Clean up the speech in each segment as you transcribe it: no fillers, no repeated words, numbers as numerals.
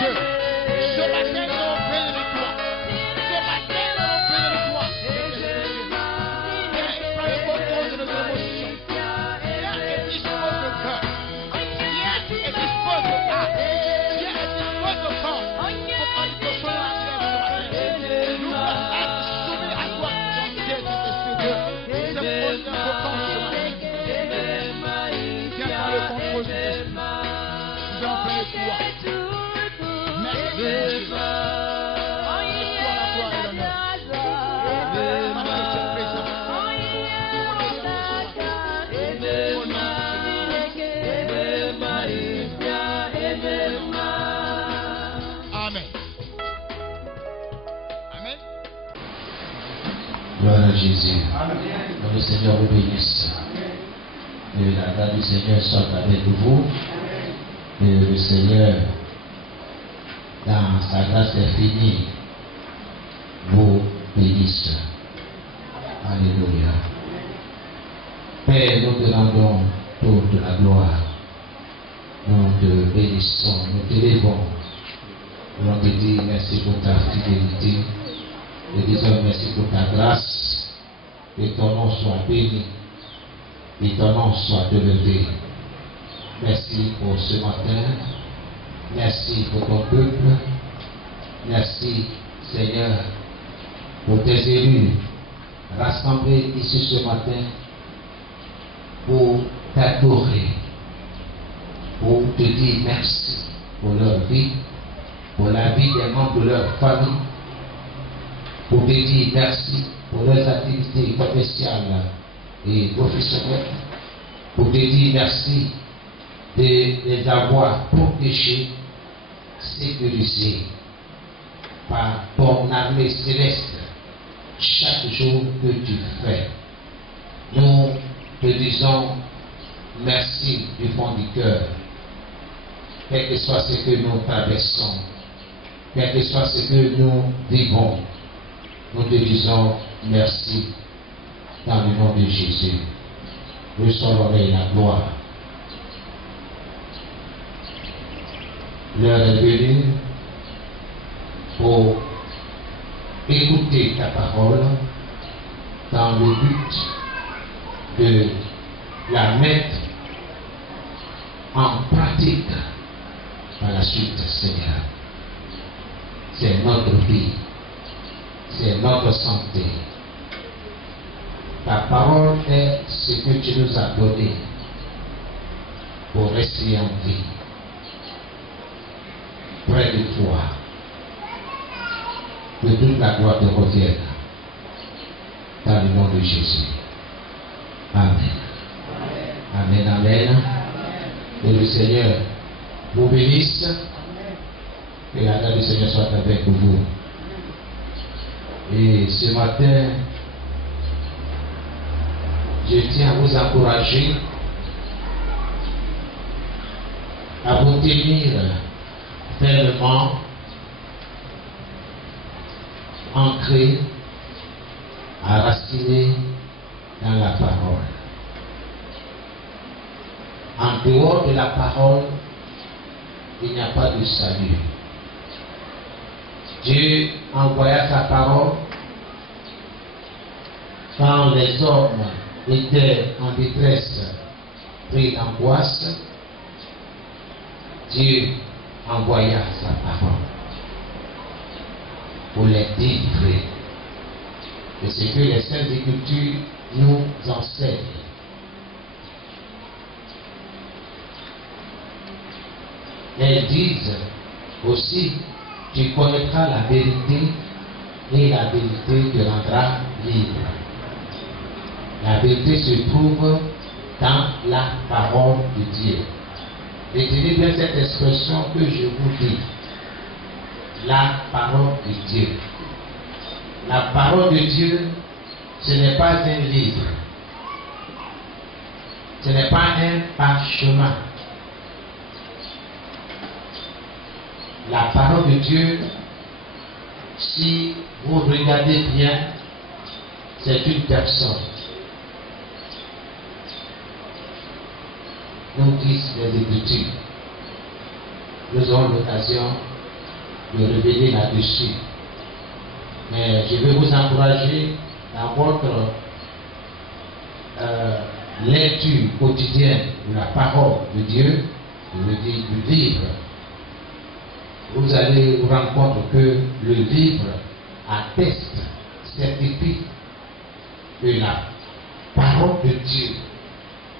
Dieu. Ce matin, nous avons besoin de toi. Ce matin, nous avons besoin de toi. Viens et prends le contrôle de nos émotions. Viens et dispose le cœur. Viens et dispose le âme. Viens et dispose le corps. Pour prendre possession de la prière de ce matin. Nous sommes soumis à toi, ton Dieu, ton Esprit Dieu. Nous sommes posés en ce matin. Viens prendre le contrôle de l'esprit. Nous allons prier pour toi. Merci Jésus. À toi la gloire et l'honneur. Parce que tu es présent. Au nom de Amen. Amen. Gloire à Jésus. Que le Seigneur vous bénisse. Que la grâce du Seigneur soit avec vous. Que le Seigneur, dans sa grâce infinie, vous bénisse. Alléluia. Père, nous te rendons toute la gloire. Nous te bénissons, nous t'élevons. Nous te disons merci pour ta fidélité. Nous disons merci pour ta grâce. Que ton nom soit béni. Que ton nom soit élevé. Merci pour ce matin. Merci pour ton peuple. Merci, Seigneur, pour tes élus rassemblés ici ce matin pour t'adorer, pour te dire merci pour leur vie, pour la vie des membres de leur famille, pour te dire merci pour leurs activités commerciales et professionnelles, pour te dire merci de les avoir protégés, sécurisés par ton armée céleste chaque jour que tu fais. Nous te disons merci du fond du cœur. Quel que soit ce que nous traversons, quel que soit ce que nous vivons, nous te disons merci dans le nom de Jésus. Nous sommes et la gloire. L'heure est venue pour écouter ta parole dans le but de la mettre en pratique par la suite, Seigneur. C'est notre vie, c'est notre santé. Ta parole est ce que tu nous as donné pour rester en vie, près de toi. Que toute la gloire te revienne dans le nom de Jésus. Amen. Amen, amen. Que le Seigneur vous bénisse. Que la grâce du Seigneur soit avec vous. Et ce matin, je tiens à vous encourager à vous tenir fermement ancré, enraciné dans la parole. En dehors de la parole, il n'y a pas de salut. Dieu envoya sa parole quand les hommes étaient en détresse, pris d'angoisse. Dieu envoya sa parole pour les délivrer. Et c'est que les Saintes Écritures nous enseignent. Elles disent aussi, tu connaîtras la vérité et la vérité te rendra libre. La vérité se trouve dans la parole de Dieu. Retenez bien cette expression que je vous dis. La parole de Dieu. La parole de Dieu, ce n'est pas un livre. Ce n'est pas un parchemin. La parole de Dieu, si vous regardez bien, c'est une personne. Nous disent les Écritures. Nous aurons l'occasion de revenir là-dessus. Mais je vais vous encourager dans votre lecture quotidienne de la parole de Dieu, je veux dire du livre. Vous allez vous rendre compte que le livre atteste, certifie que la parole de Dieu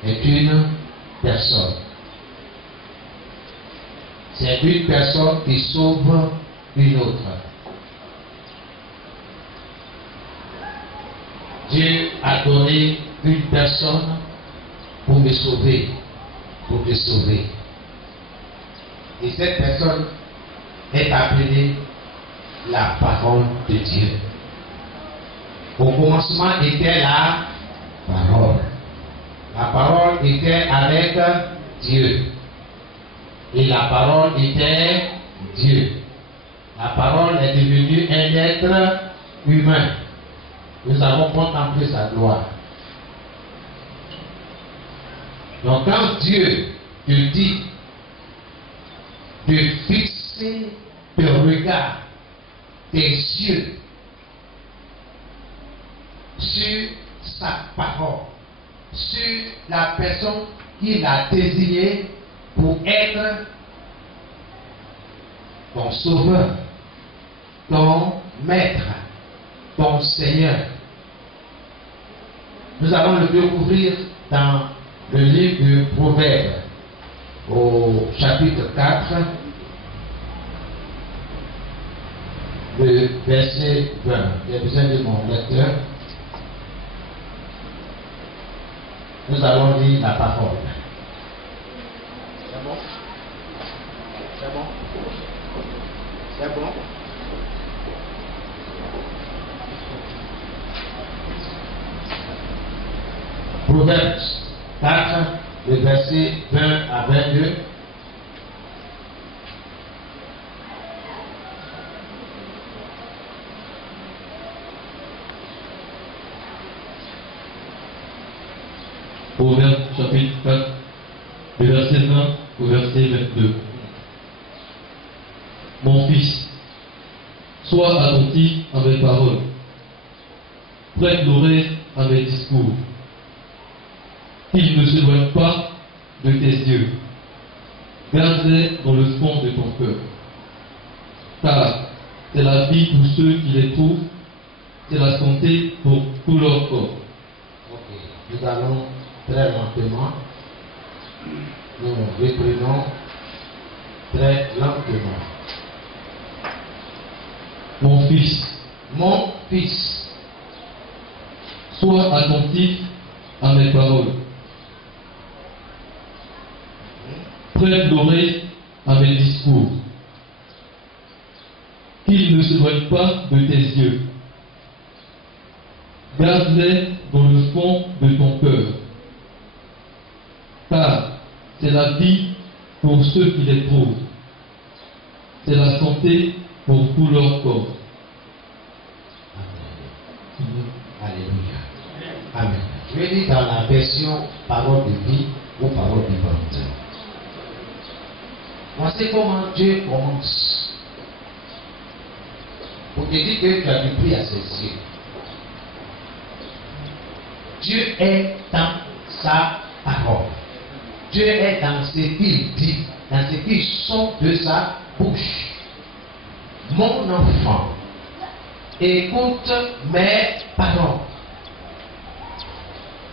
est une personne. C'est une personne qui sauve une autre. Dieu a donné une personne pour me sauver, pour te sauver. Et cette personne est appelée la parole de Dieu. Au commencement était la parole. La parole était avec Dieu. Et la parole était Dieu. La parole est devenue un être humain. Nous avons contemplé sa gloire. Donc quand Dieu te dit de fixer ton regard, tes yeux sur sa parole, sur la personne qu'il a désignée pour être ton sauveur, ton maître, ton Seigneur. Nous allons le découvrir dans le livre du Proverbe, au chapitre 4, le verset 20. J'ai besoin de mon lecteur. Nous allons lire la parole. C'est bon? C'est bon? C'est bon? Proverbes 4, le verset 20 à 22. Proverbes chapitre 4, le verset 20 au verset 22. Mon fils, sois attentif à mes paroles, prête l'oreille à mes discours, qu'ils ne s'éloignent pas de tes yeux, garde-les dans le fond de ton cœur, car c'est la vie pour ceux qui les trouvent, c'est la santé pour tout leur corps. Ok, nous allons très lentement, nous reprenons très lentement. Mon fils, sois attentif à mes paroles, prête l'oreille à mes discours, qu'ils ne s'éloignent pas de tes yeux, garde-les dans le fond de ton cœur, car c'est la vie pour ceux qui les trouvent, c'est la santé pour tout leur corps. Amen. Alléluia. Amen. Je vais lire dans la version parole de vie ou parole vivante. Voici comment Dieu commence. Pour te dire que tu as du prix à ses yeux. Dieu est dans sa parole. Dieu est dans ce qu'il dit, dans ce qui sort de sa bouche. Mon enfant, écoute mes paroles.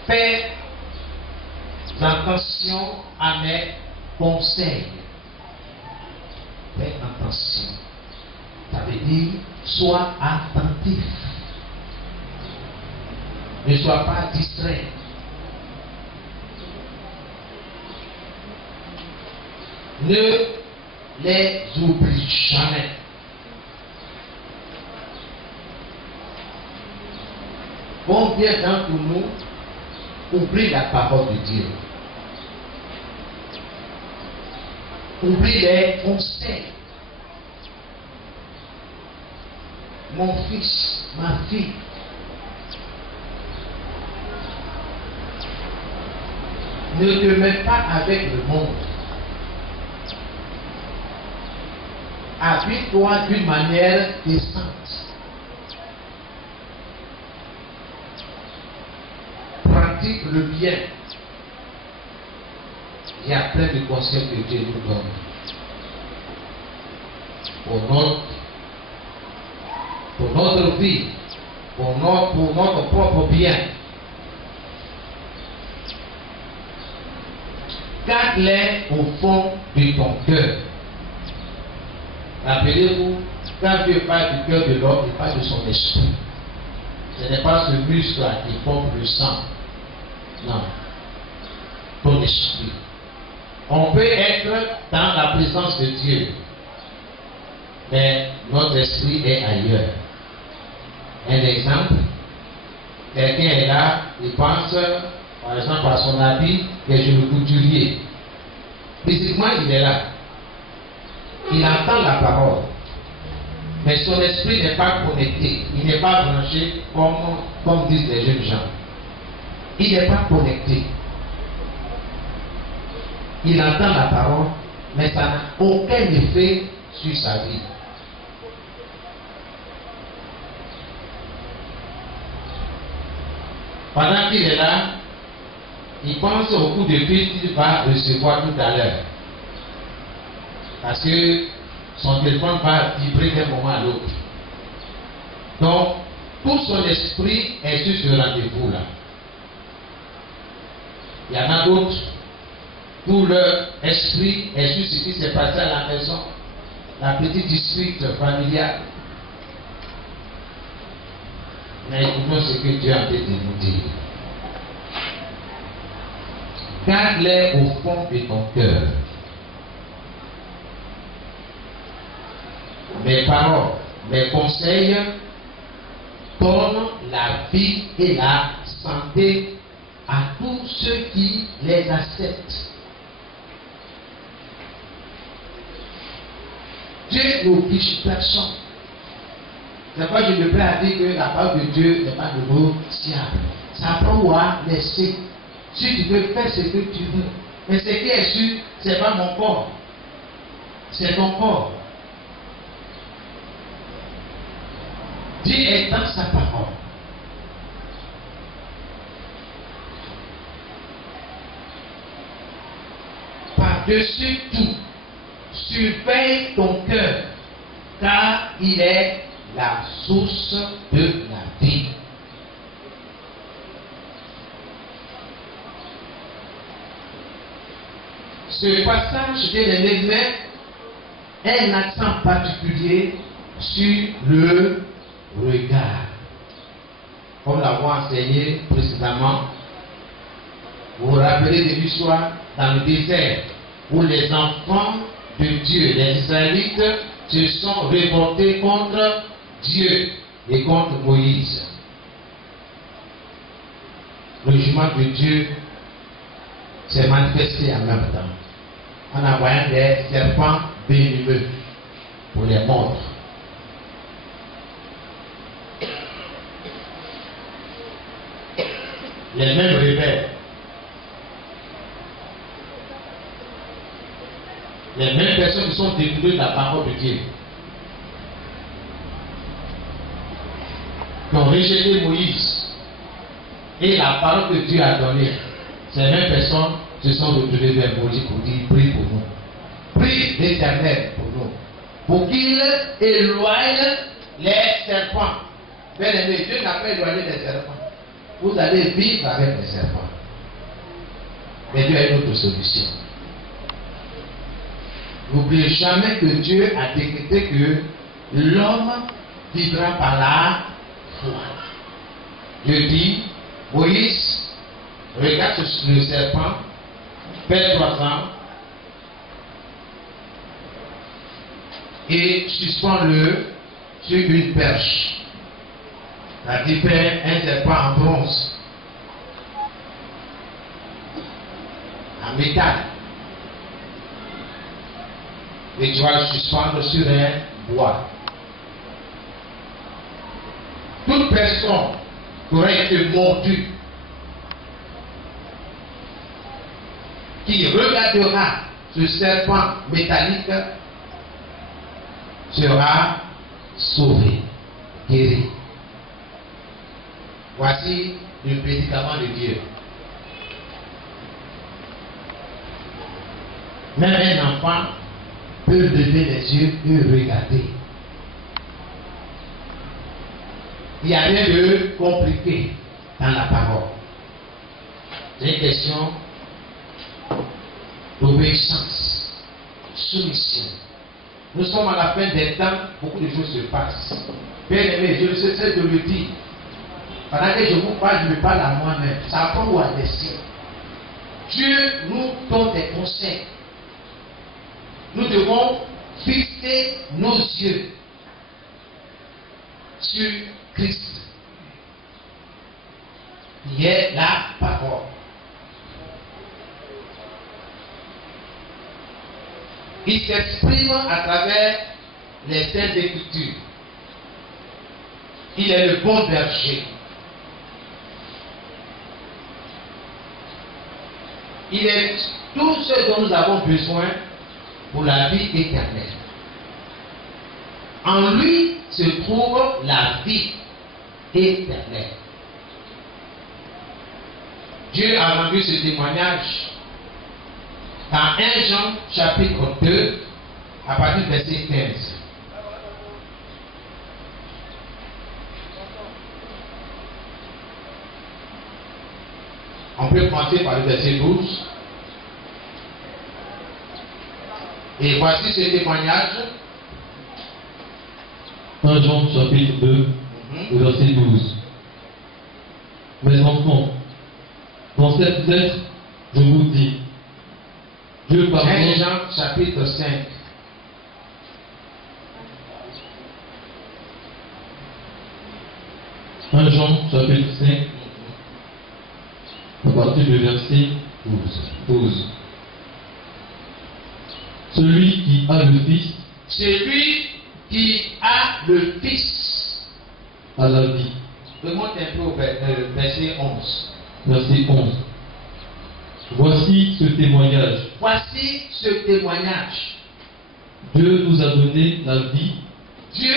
Fais attention à mes conseils. Fais attention. Ça veut dire, sois attentif. Ne sois pas distrait. Ne les oublie jamais. Combien d'entre nous oublient la parole de Dieu? Oublie les conseils. Mon fils, ma fille, ne te mets pas avec le monde. habille-toi d'une manière décente. Pratique le bien. Il y a plein de conseils que Dieu nous donne pour notre vie, pour notre propre bien. Garde-les au fond de ton cœur. Rappelez-vous, quand Dieu parle du cœur de l'homme, il parle de son esprit. Ce n'est pas ce muscle-là qui pompe le sang. Non. Ton esprit. On peut être dans la présence de Dieu, mais notre esprit est ailleurs. Un exemple, quelqu'un est là, il pense, par exemple, à son habit, que je le couturier. Physiquement, il est là. Il entend la parole, mais son esprit n'est pas connecté. Il n'est pas branché comme disent les jeunes gens. Il n'est pas connecté. Il entend la parole, mais ça n'a aucun effet sur sa vie. Pendant qu'il est là, il pense au coup de fil qu'il va recevoir tout à l'heure. Parce que son téléphone va vibrer d'un moment à l'autre. Donc, tout son esprit est sur ce rendez-vous là. Il y en a d'autres, tout leur esprit est sur ce qui s'est passé à la maison, la petite dispute familiale. Mais écoutons ce que Dieu a envie de nous dire. Garde-les au fond de ton cœur. Mes paroles, mes conseils donnent la vie et la santé à tous ceux qui les acceptent. Dieu n'oblige personne. C'est pas que je peux dire que la parole de Dieu n'est pas de l'eau fiable. Ça prend à laisser. Si tu veux faire ce que tu veux. Mais ce qui est sûr, ce n'est pas mon corps. C'est ton corps. Dieu est dans sa parole. Par-dessus tout, surveille ton cœur, car il est la source de la vie. Ce passage bien-aimé met un accent particulier sur le regard. Comme l'avons enseigné précédemment, vous vous rappelez de l'histoire dans le désert où les enfants de Dieu, les Israélites, se sont révoltés contre Dieu et contre Moïse. Le jugement de Dieu s'est manifesté en même temps en envoyant des serpents venimeux pour les mordre. Les mêmes rebelles, les mêmes personnes qui sont détournées de la parole de Dieu, qui ont rejeté Moïse et la parole que Dieu a donnée, ces mêmes personnes se sont retournées vers Moïse pour dire: prie pour nous, prie l'Éternel pour nous, pour qu'il éloigne les serpents. Bien aimé, Dieu n'a pas éloigné les serpents. Vous allez vivre avec les serpents. Mais Dieu a une autre solution. N'oubliez jamais que Dieu a décrété que l'homme vivra par la foi. Dieu dit: Moïse, regarde le serpent, fais-toi-en et suspends-le sur une perche. La vipère, un serpent en bronze, en métal. Et tu vas le suspendre sur un bois. Toute personne qui aurait été mordue, qui regardera ce serpent métallique, sera sauvé, guéri. Voici le médicament de Dieu. Même un enfant peut lever les yeux et regarder. Il n'y a rien de compliqué dans la parole. C'est une question d'obéissance, soumission. Nous sommes à la fin des temps, beaucoup de choses se passent. Bien aimé, je ne cesse de le dire. Pendant que je vous parle, je me parle à moi-même. Ça apprend ou à laisser. Dieu nous donne des conseils. Nous devons fixer nos yeux sur Christ, qui est la parole. Il s'exprime à travers les Saintes Écritures. Il est le bon berger. Il est tout ce dont nous avons besoin pour la vie éternelle. En lui se trouve la vie éternelle. Dieu a rendu ce témoignage dans 1 Jean chapitre 2 à partir du verset 15. On peut commencer par le verset 12. Et voici ce témoignage. 1 Jean chapitre 2, verset 12. Mes enfants, dans cette lettre, je vous dis, Dieu 1 pardonne. Jean chapitre 5. Jean chapitre 5, à partir du verset 12. Celui qui a le Fils Celui qui a le Fils. a la vie. Remonte un peu au verset 11. Verset 11. Voici ce témoignage. Voici ce témoignage. Dieu nous a donné la vie. Dieu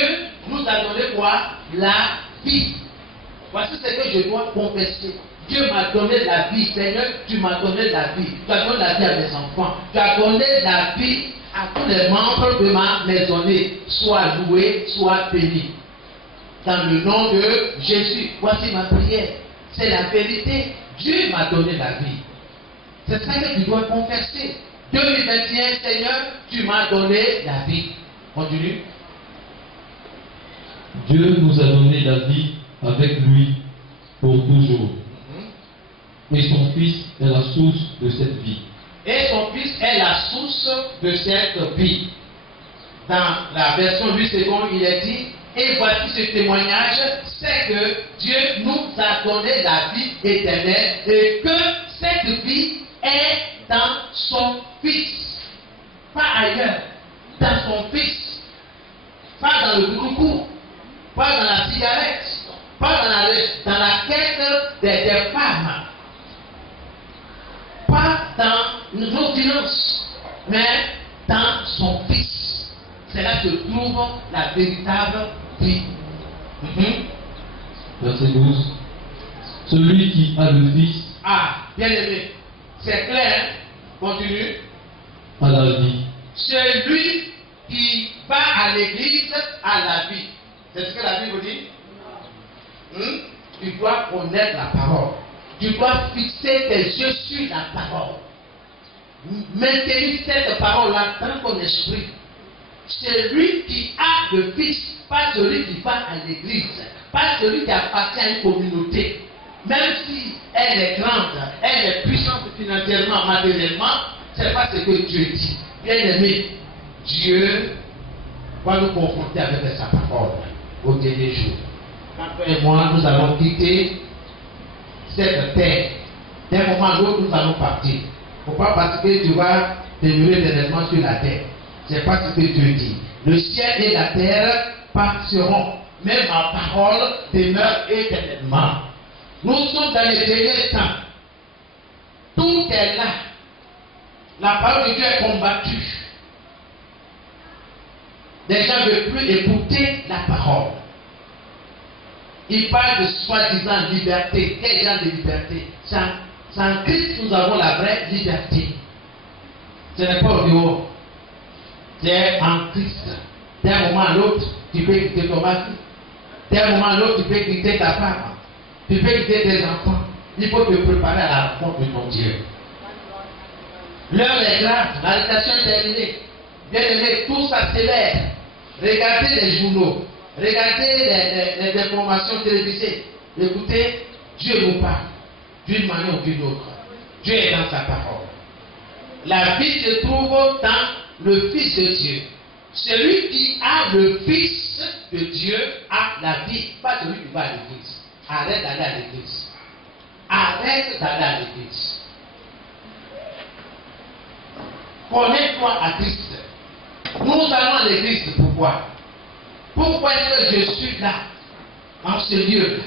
nous a donné quoi? La vie. Voici ce que je dois confesser. Dieu m'a donné la vie. Seigneur, tu m'as donné la vie. Tu as donné la vie à mes enfants. Tu as donné la vie à tous les membres de ma maisonnée. Sois loué, sois béni. Dans le nom de Jésus. Voici ma prière. C'est la vérité. Dieu m'a donné la vie. C'est ça que tu dois confesser. 2021, Seigneur, tu m'as donné la vie. Continue. Dieu nous a donné la vie avec lui pour toujours. Et son Fils est la source de cette vie. Et son Fils est la source de cette vie. Dans la version 8 secondes, il est dit, et voici ce témoignage, c'est que Dieu nous a donné la vie éternelle et que cette vie est dans son Fils. Pas ailleurs, dans son Fils. Pas dans le coucou, pas dans la cigarette, pas dans la quête des femmes. Pas dans nos finances, mais dans son Fils. C'est là que se trouve la véritable vie. Verset 12. Celui qui a le Fils Ah, bien aimé. C'est clair, hein? Continue. a la vie. Celui qui va à l'église a la vie. C'est ce que la Bible dit. Tu dois connaître la parole. Tu dois fixer tes yeux sur la parole. Maintenir cette parole-là dans ton esprit. Celui qui a le Fils, pas celui qui va à l'église, pas celui qui appartient à une communauté. Même si elle est grande, elle est puissante financièrement, matériellement, c'est pas ce que Dieu dit. Bien aimé, Dieu va nous confronter avec sa parole au dernier jour. Quand toi et moi, nous allons quitter cette terre. D'un moment à l'autre, nous allons partir. Il ne faut pas parce que tu vas demeurer éternellement sur la terre. C'est pas ce que Dieu dit. Le ciel et la terre passeront, mais ma parole demeure éternellement. Nous sommes dans les derniers temps. Tout est là. La parole de Dieu est combattue. Les gens ne veulent plus écouter la parole. Ils parlent de soi-disant liberté. Quel genre de liberté? C'est en Christ que nous avons la vraie liberté. Ce n'est pas au dehors. C'est en Christ. D'un moment à l'autre, tu peux quitter ton mari. D'un moment à l'autre, tu peux quitter ta femme. Tu peux quitter tes enfants. Il faut te préparer à la rencontre de ton Dieu. L'heure est grave, la récréation est terminée. Bien aimé, tout s'accélère. Regardez les journaux, regardez les informations télévisées. Écoutez, Dieu nous parle d'une manière ou d'une autre. Dieu est dans sa parole. La vie se trouve dans le Fils de Dieu. Celui qui a le Fils de Dieu a la vie, pas celui qui va à l'église. Arrête d'aller à l'église. Arrête d'aller à l'église. Connais-toi à Christ. Nous allons à l'église, pourquoi? Pourquoi est-ce que je suis là, en ce lieu-là?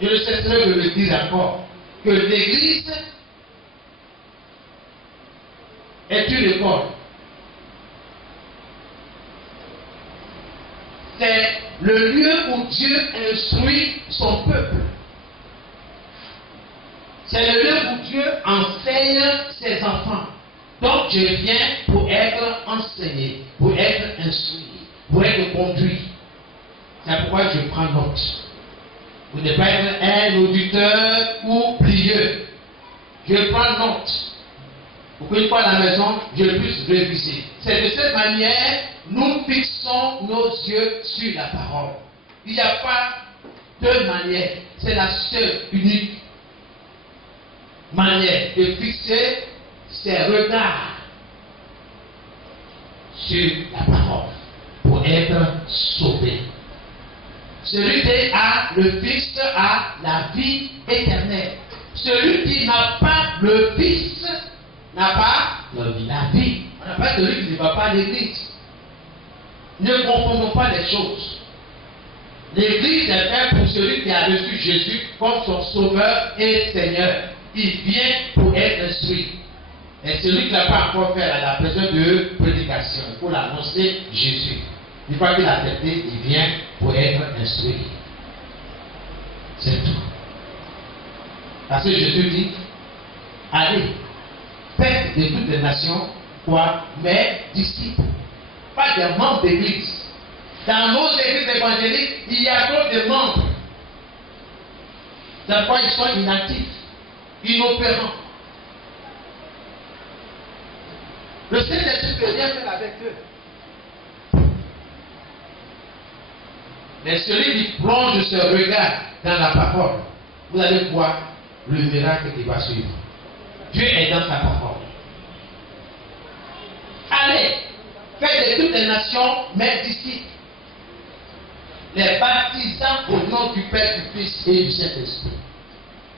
Je ne cesserai de le dire encore, que l'église est une école. C'est le lieu où Dieu instruit son peuple. C'est le lieu où Dieu enseigne ses enfants. Donc je viens pour être enseigné, pour être instruit, pour être conduit. C'est pourquoi je prends note. Vous ne pas être un auditeur oublieux. Je prends note. Pour qu'une fois à la maison, je puisse réviser. C'est de cette manière, nous fixons nos yeux sur la parole. Il n'y a pas deux manières. C'est la seule, unique manière de fixer ses regards sur la parole pour être sauvé. Celui qui a le Fils a la vie éternelle. Celui qui n'a pas le Fils n'a pas la vie. On n'a pas celui qui ne va pas à l'église. Ne confondons pas les choses. L'église est faite pour celui qui a reçu Jésus comme son sauveur et Seigneur. Il vient pour être instruit. Et celui qui n'a pas encore fait la besoin de prédication pour l'annoncer Jésus. Une fois qu'il a accepté, il vient pour être instruit. C'est tout. Parce que Jésus dit, allez, faites de toutes les nations, quoi, mes disciples. Pas des membres d'église. Dans nos églises évangéliques, il y a trop de membres. C'est pourquoi ils sont inactifs, inopérants. Le Saint-Esprit peut rien faire avec eux. Mais celui qui plonge ce regard dans la parole, vous allez voir le miracle qui va suivre. Dieu est dans sa parole. Allez, faites de toutes les nations mes disciples, les baptisant au nom du Père, du Fils et du Saint-Esprit.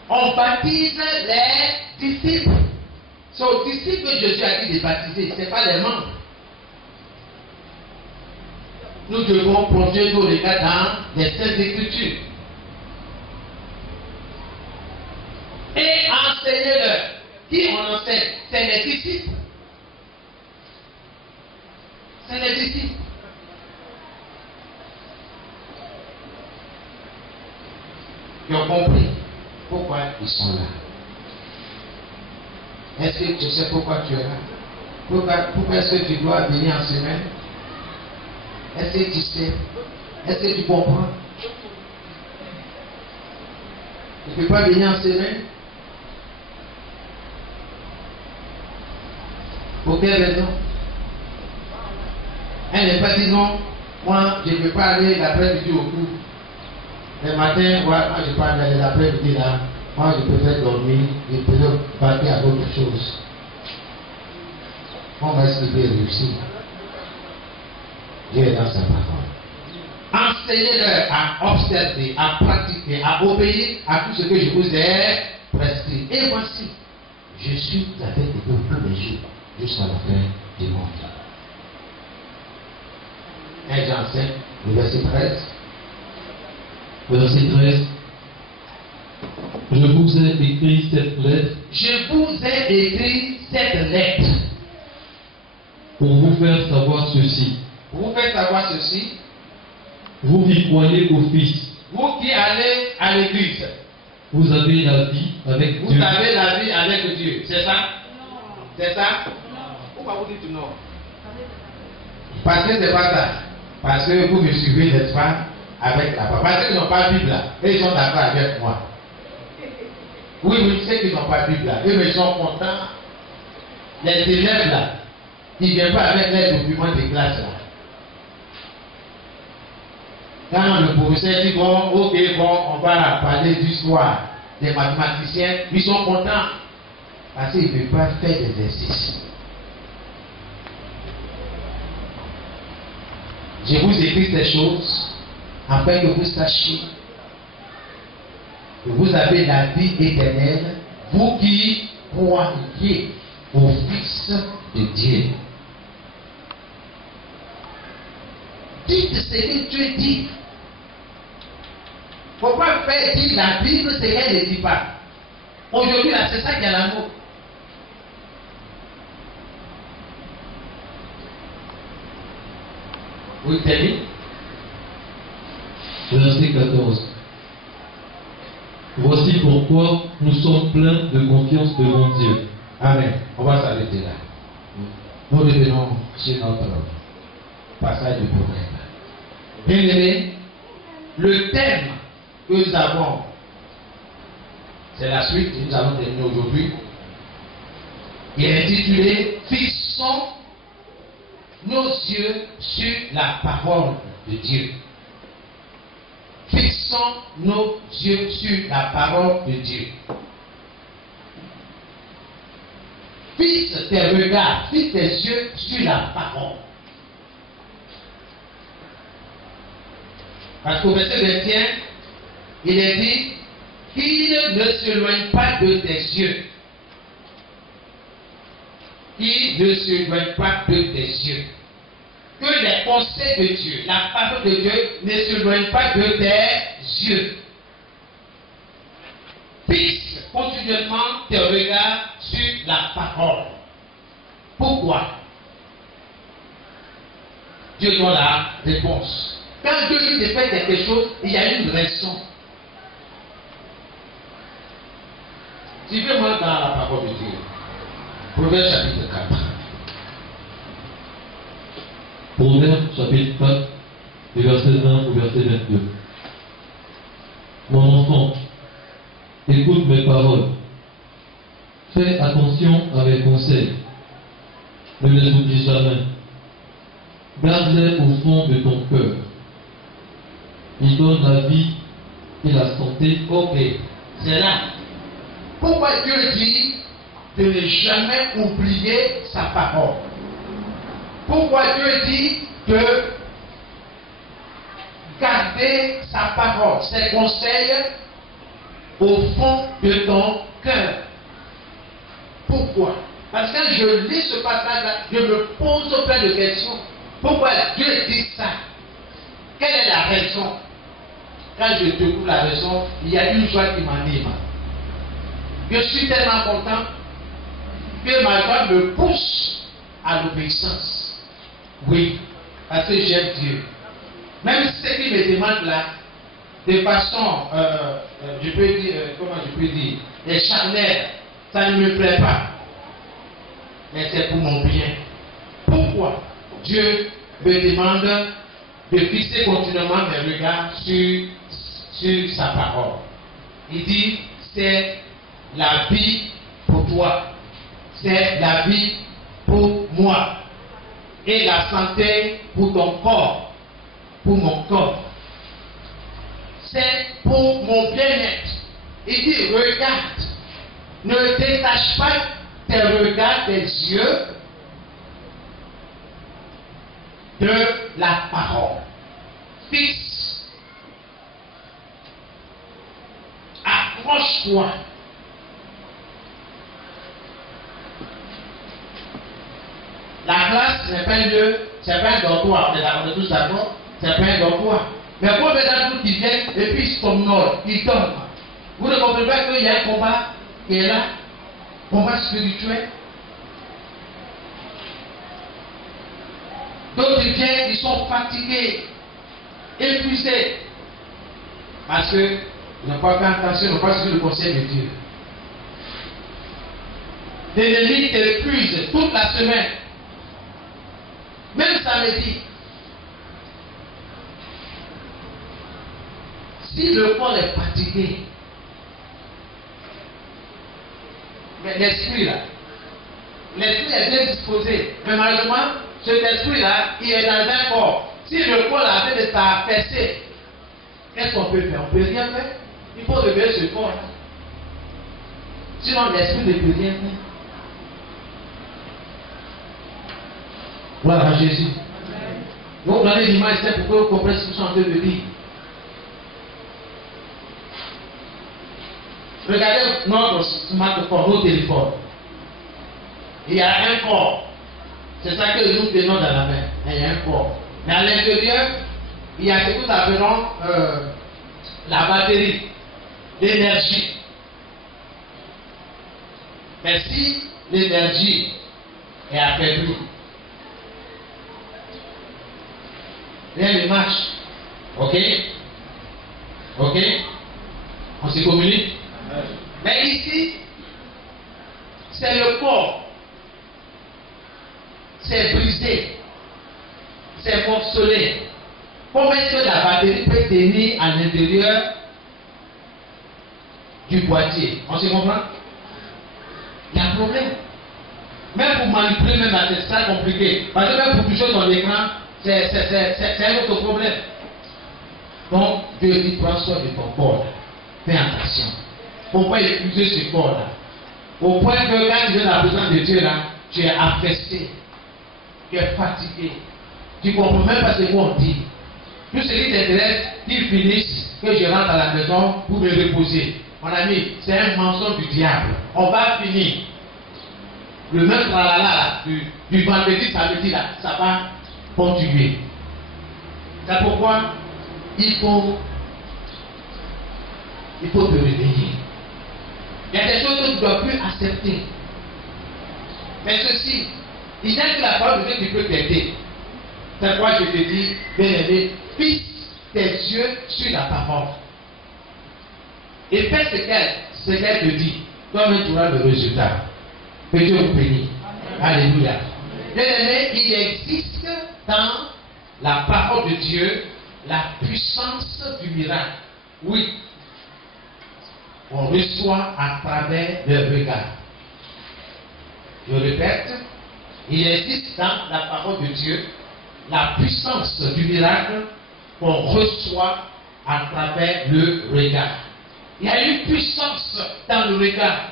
On baptise les disciples. C'est aux disciples que Jésus a dit de baptiser, ce n'est pas les membres. Nous devons plonger nos regards dans les Saintes Écritures. Et enseignez-leur. Qui on enseigne? C'est les disciples. C'est les disciples. Ils ont compris pourquoi ils sont là. Est-ce que tu sais pourquoi tu es là? Pourquoi est-ce que tu dois venir en semaine? Est-ce que tu sais? Est-ce que tu comprends? Tu ne peux pas venir en semaine? Pour quelle raison? Elle n'est pas disant, moi je ne peux pas aller l'après-midi au cours. Le matin, moi je ne peux pas aller l'après-midi là. Moi, je préfère dormir, je préfère partir à d'autres choses. Comment est-ce qu'il peut réussir? Dieu est dans sa parole. Enseignez-leur à observer, à pratiquer, à obéir à tout ce que je vous ai prescrit. Et voici, je suis avec vous tous les jours, jusqu'à la fin du monde. 1 Jean 5, le verset 13. Verset 13. Je vous ai écrit cette lettre. Je vous ai écrit cette lettre. Pour vous faire savoir ceci. vous faites savoir ceci. Vous qui croyez au Fils, Vous qui allez à l'église, vous avez la vie avec vous Dieu. avez la vie avec Dieu. C'est ça? C'est ça? Pourquoi vous dites non? Parce que c'est pas ça. Parce que vous me suivez, n'est-ce pas? Avec la parole. Parce qu'ils n'ont pas de Bible là. Et ils sont d'accord avec moi. Oui, oui, c'est qu'ils n'ont pas de Bible là. Eux, ils sont contents. Les élèves là, ils ne viennent pas avec les documents de classe là. Quand le professeur dit bon, ok, bon, on va parler d'histoire des mathématiciens, ils sont contents. Parce qu'ils ne veulent pas faire d'exercice. Je vous écris ces choses afin que vous sachiez que vous avez la vie éternelle, vous qui croyez au Fils de Dieu. Dites ce que Dieu dit. Il ne faut pas faire dire la Bible ce qu'elle ne dit pas. Aujourd'hui, là, c'est ça qui est l'amour. Oui, termine. Verset 14. Voici pourquoi nous sommes pleins de confiance devant Dieu. Amen. On va s'arrêter là. Nous revenons sur notre passage de prophète. Bien-aimés, le thème que nous avons, c'est la suite que nous allons terminer aujourd'hui. Il est intitulé Fixons nos yeux sur la parole de Dieu. Fixons nos yeux sur la parole de Dieu. Fixe tes regards, fixe tes yeux sur la parole. Parce qu'au verset 21, il est dit qu'il ne s'éloigne pas de tes yeux. Qu'il ne s'éloigne pas de tes yeux. Que les conseils de Dieu, la parole de Dieu ne s'éloigne pas de tes yeux. Fixe continuellement tes regards sur la parole. Pourquoi? Dieu donne la réponse. Quand Dieu dit de faire quelque chose, il y a une raison. Suivez-moi dans la parole de Dieu. Proverbe chapitre 4. Proverbe chapitre 4, du verset 20 au verset 22. Mon enfant, écoute mes paroles. Fais attention à mes conseils. Ne les oublie jamais. Garde-les au fond de ton cœur. Ils donnent la vie et la santé. Ok, c'est là. Pourquoi Dieu dit de ne jamais oublier sa parole? Pourquoi Dieu dit de garder sa parole, ses conseils au fond de ton cœur? Pourquoi? Parce que quand je lis ce passage-là, je me pose plein de questions. Pourquoi Dieu dit ça? Quelle est la raison? Quand je découvre la raison, il y a une joie qui m'anime. Je suis tellement content que ma joie me pousse à l'obéissance. Oui, parce que j'aime Dieu. Même ce qui me demande là, de façon, je peux dire, comment je peux dire, les charnels, ça ne me plaît pas. Mais c'est pour mon bien. Pourquoi Dieu me demande de fixer continuellement mes regards sur sa parole? Il dit, c'est la vie pour toi. C'est la vie pour moi. Et la santé pour ton corps. Pour mon corps. C'est pour mon bien-être. Il dit, regarde. Ne détache pas tes regards des yeux de la parole. Fixe. Accroche-toi. La classe, n'est pas un lieu, c'est pas un dortoir. On est tous d'accord? C'est pas un dortoir. Mais pour les gens qui viennent et puis ils somnolent, ils dorment. Vous ne comprenez pas qu'il y a un combat qui est là? Combat spirituel. D'autres viennent, ils sont fatigués, épuisés. Parce qu'ils n'ont pas fait attention, ils n'ont pas suivi le conseil de Dieu. L'ennemi t'épuise toute la semaine. Même samedi. Si le corps est fatigué, mais l'esprit là, l'esprit est bien disposé. Mais malheureusement, cet esprit-là, il est dans un corps. Si le corps là fait de s'affaisser, qu'est-ce qu'on peut faire? On ne peut rien faire. Il faut réveiller ce corps-là. Sinon, l'esprit ne peut rien faire. Gloire à Jésus. Vous prenez l'image, c'est pourquoi vous comprenez ce que je suis en train de dire. Regardez notre smartphone, nos téléphones. Il y a un corps. C'est ça que nous tenons dans la main. Il y a un corps. Mais à l'intérieur, il y a ce que nous appelons la batterie, l'énergie. Mais si l'énergie est affaiblie, rien ne marche. Ok? Ok? On se communique? Mais ici, c'est le corps. C'est brisé. C'est morcelé. Comment est-ce que la batterie peut tenir à l'intérieur du boîtier? On se comprend? Il y a un problème. Même pour manipuler, même c'est très compliqué. Parce que même pour toucher ton écran, c'est un autre problème. Donc, Dieu dit, prends soin de ton corps. Fais attention. Pourquoi épuiser ce corps-là? Au point que quand tu viens dans la présence de Dieu, là, tu es affaissé. Tu es fatigué. Tu ne comprends même pas ce qu'on dit. Tout ce qui t'intéresse, qu'ils finissent, que je rentre à la maison pour me reposer. Mon ami, c'est un mensonge du diable. On va finir. Le même tralala du vendredi, samedi, là, ça va continuer. C'est pourquoi il faut te réveiller. Il y a des choses que tu ne dois plus accepter. Mais ceci, il y a que la parole de Dieu qui peut t'aider. C'est pourquoi je te dis, bien aimé, fixe tes yeux sur la parole. Et fais ce qu'elle te dit. Toi-même, tu auras le résultat. Que Dieu vous bénisse. Alléluia. Bien aimé, il existe dans la parole de Dieu la puissance du miracle. Oui. On reçoit à travers le regard. Je répète, il existe dans la parole de Dieu la puissance du miracle qu'on reçoit à travers le regard. Il y a une puissance dans le regard.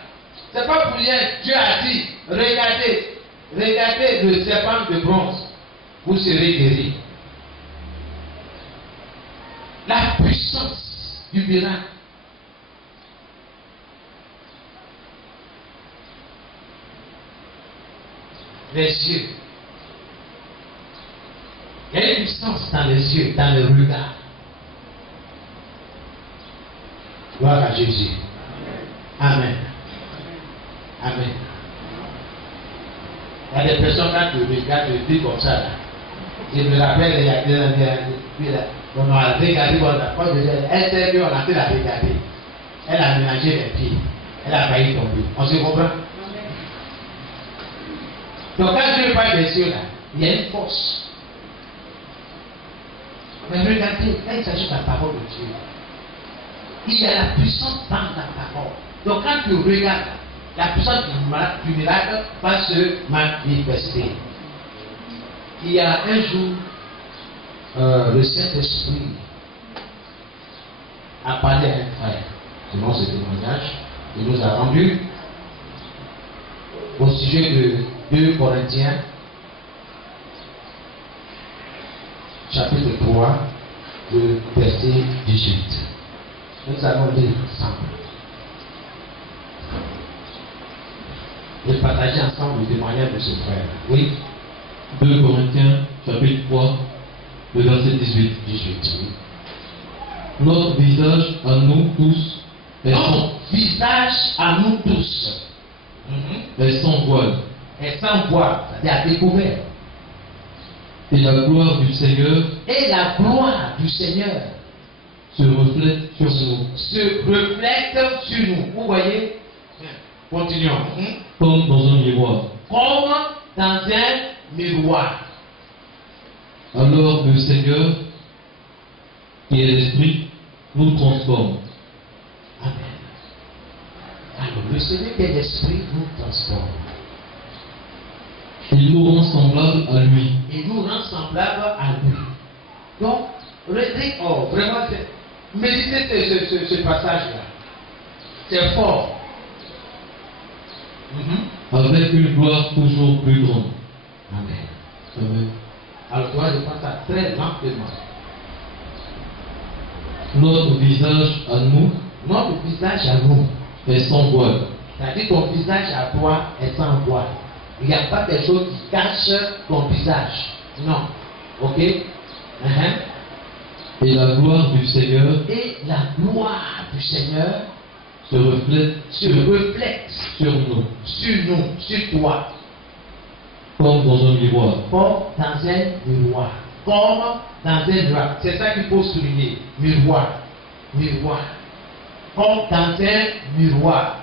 C'est pas pour rien. Dieu a dit, regardez le serpent de bronze, vous serez guéris. La puissance du miracle. Les yeux. Il y a une puissance dans les yeux, dans le regard. Gloire à Jésus. Amen. Amen. Il y a des personnes quand tu regardes, tu dis comme ça. Là. Je me rappelle, il y a des années, on a regardé, elle s'est vue, on a fait la regarder. Elle a mélangé les pieds. Elle a failli tomber. On se comprend? Donc quand Dieu parle des yeux là, il y a une force. Mais regardez, quand il s'agit de la parole de Dieu, il y a la puissance dans la parole. Donc quand tu regardes, la puissance du miracle va se manifester. Il y a un jour, le Saint-Esprit a parlé à un frère, selon ce témoignage, il nous a rendu au sujet de 2 Corinthiens, chapitre 3, le verset 18. Nous allons lire ensemble. Et partager ensemble le témoignage de ce frère. Oui. 2 Corinthiens, chapitre 3, le verset 18. Oui. Notre visage à nous tous est sans voile. Est sans voile, c'est-à-dire à découvert. Et la gloire du Seigneur Et la gloire du Seigneur se reflète sur nous, se reflète sur nous. Vous voyez? Continuons. comme dans un miroir. Comme dans un miroir. Alors le Seigneur, qui est l'Esprit, nous transforme. Amen. Alors le Seigneur qui est l'Esprit nous transforme. Il nous rend semblables à lui. Il nous rend semblables à lui. Donc, vraiment, méditez ce passage-là. C'est fort. Avec une gloire toujours plus grande. Amen. Amen. Alors, toi, je pense ça très lentement. Notre visage à nous Notre visage à nous, est sans voile. c'est-à-dire ton visage à toi est sans voile. Il n'y a pas quelque chose qui cache ton visage. Non. Ok? Et la gloire du Seigneur Et la gloire du Seigneur se reflète se reflète sur nous, sur nous, sur toi, comme dans un miroir. comme dans un miroir. Comme dans un miroir. C'est ça qu'il faut souligner. Miroir. Miroir. Comme dans un miroir.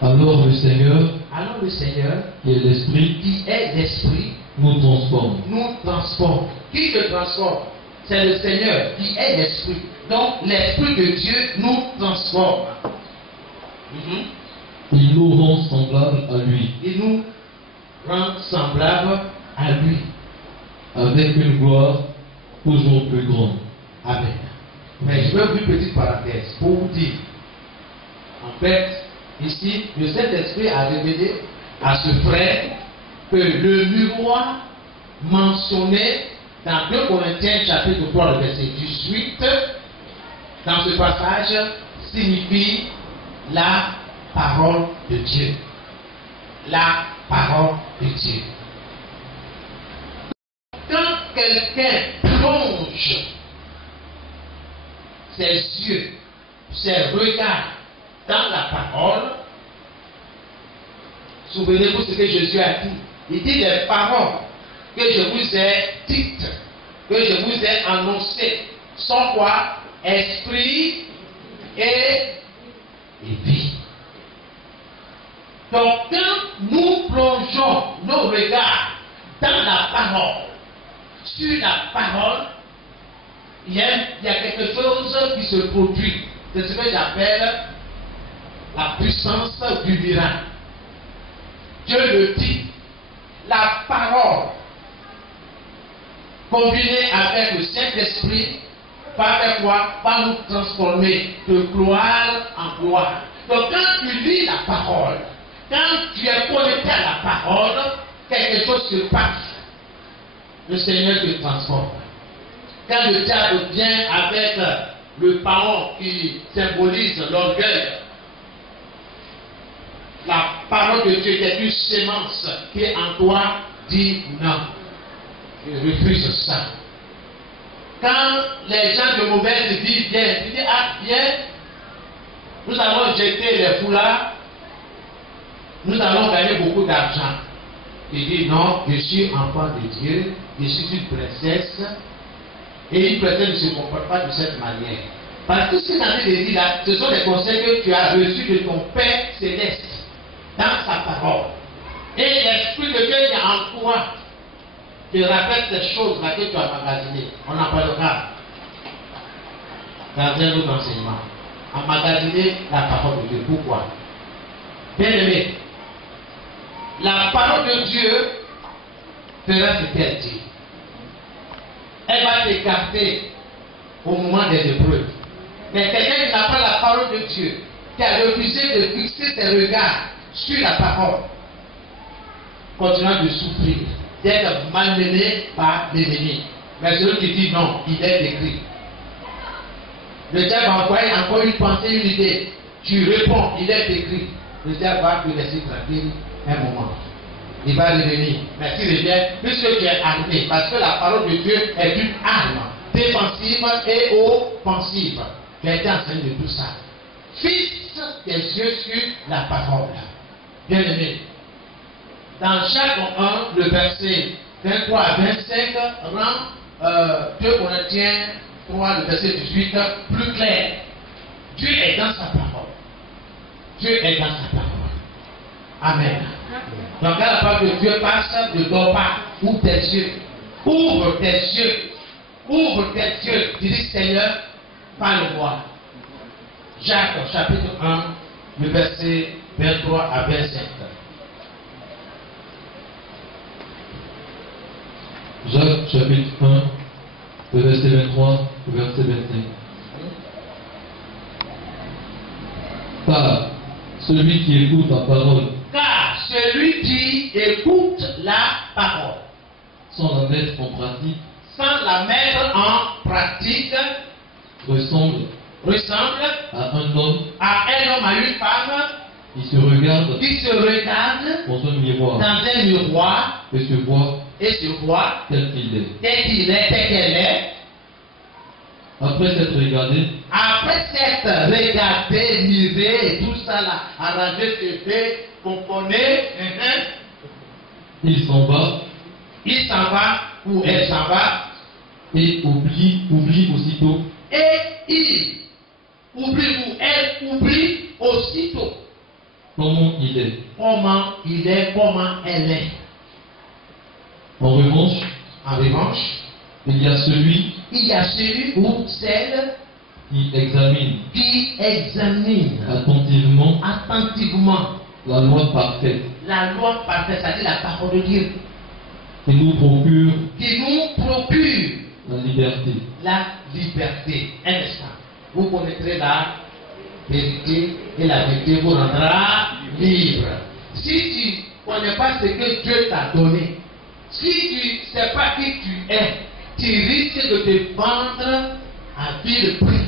Alors le Seigneur, Alors le Seigneur, qui est l'Esprit, qui est l'Esprit, nous transforme. nous transforme. Qui te transforme? C'est le Seigneur qui est l'Esprit. Donc l'Esprit de Dieu nous transforme. Il nous rend semblables à lui, Il nous rend semblables à lui. avec une gloire toujours plus grande. Amen. Mais je veux ouvrir une petite parenthèse pour vous dire, en fait, ici, le Saint-Esprit a révélé à ce frère que le miroir mentionné dans 2 Corinthiens chapitre 3, le verset 18, dans ce passage, signifie la parole de Dieu. La parole de Dieu. Quand quelqu'un plonge ses yeux, ses regards dans la parole, souvenez-vous ce que Jésus a dit. Il dit les paroles que je vous ai dites, que je vous ai annoncées, sont quoi? Esprit et vie. Donc quand nous plongeons nos regards dans la parole, sur la parole, il y a quelque chose qui se produit. C'est ce que j'appelle la puissance du miracle. Dieu le dit, la parole combinée avec le Saint-Esprit va faire quoi? Va nous transformer de gloire en gloire. Donc quand tu lis la parole, quand tu es connecté à la parole, quelque chose se passe. Le Seigneur te transforme. Quand le diable vient avec le paon qui symbolise l'orgueil, la parole de Dieu est une sémence qui est en toi, dit non. Je refuse ça. Quand les gens de mauvaise vie viennent, tu dis ah viens, nous allons jeter les foulards, nous allons gagner beaucoup d'argent. Il dit non, je suis enfant de Dieu, je suis une princesse, et une princesse ne se comporte pas de cette manière. Parce que ce que j'ai dit là, ce sont des conseils que tu as reçus de ton Père céleste dans sa parole. Et l'Esprit de Dieu est en toi. Tu rappelles ces choses-là que tu as emmagasinées. On en parlera dans un autre enseignement. Emmagasiner la parole de Dieu. Pourquoi? Bien aimé, la parole de Dieu fera ce qu'elle dit. Elle va t'écarter au moment des épreuves. Mais quelqu'un qui n'a pas la parole de Dieu, qui a refusé de fixer ses regards sur la parole, continuera de souffrir, d'être malmené par l'ennemi. Mais celui qui dit non, il est écrit. Le diable va envoyer encore une pensée, une idée. Tu réponds, il est écrit. Le diable va te laisser tranquille un moment. Il va revenir. Mais tu reviens, puisque tu es armé, parce que la parole de Dieu est une arme défensive et offensive. Tu as été enseigné de tout ça. Fixe tes yeux sur la parole. Bien aimé. Dans Jacques 1, le verset 23 à 25 rend 2 Corinthiens 3, le verset 18, plus clair. Dieu est dans sa parole. Dieu est dans sa parole. Amen. Donc quand la parole de Dieu passe, ne dors pas. Ouvre tes yeux. Ouvre tes yeux. Ouvre tes yeux. Dis Seigneur, parle-moi. Jacques chapitre 1, le verset 23 à 25. Jacques chapitre 1, le verset 23 au verset 25. Car celui qui écoute la parole sans la mettre en pratique ressemble à un homme, à une femme qui se regarde qui se regarde dans un miroir dans un miroir et se voit et se voit tel qu'il est. tel qu'il est, tel qu'elle est. Après s'être regardé, Après s'être regardé, miré et tout ça là, arrangé, fait, componé, il s'en va il s'en va ou elle s'en va et oublie aussitôt et il oublie ou elle oublie aussitôt comment il est. comment elle est. En revanche, il y a celui ou celle qui examine attentivement la loi parfaite la loi parfaite, c'est-à-dire la parole de Dieu, qui nous procure la liberté. Un instant. Vous connaîtrez la vérité et la vérité vous rendra libre. Si tu ne connais pas ce que Dieu t'a donné, si tu ne sais pas qui tu es, tu risques de te vendre à vil prix.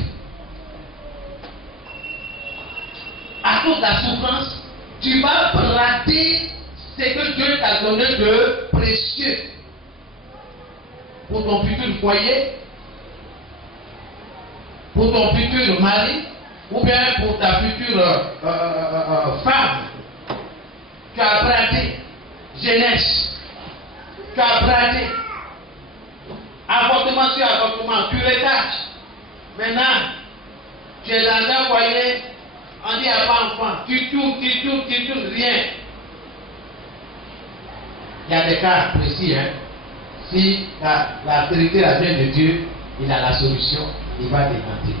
À cause de la souffrance, tu vas brader ce que Dieu t'a donné de précieux pour ton futur foyer, pour ton futur mari, ou bien pour ta future femme. Tu as bradé jeunesse, tu as bradé avortement sur avortement, curettage. Maintenant, tu es dans un foyer, on dit à pas enfant, tu tournes, rien. Il y a des cas précis, hein. Si la vérité, la vient de Dieu, il a la solution, il va démentir.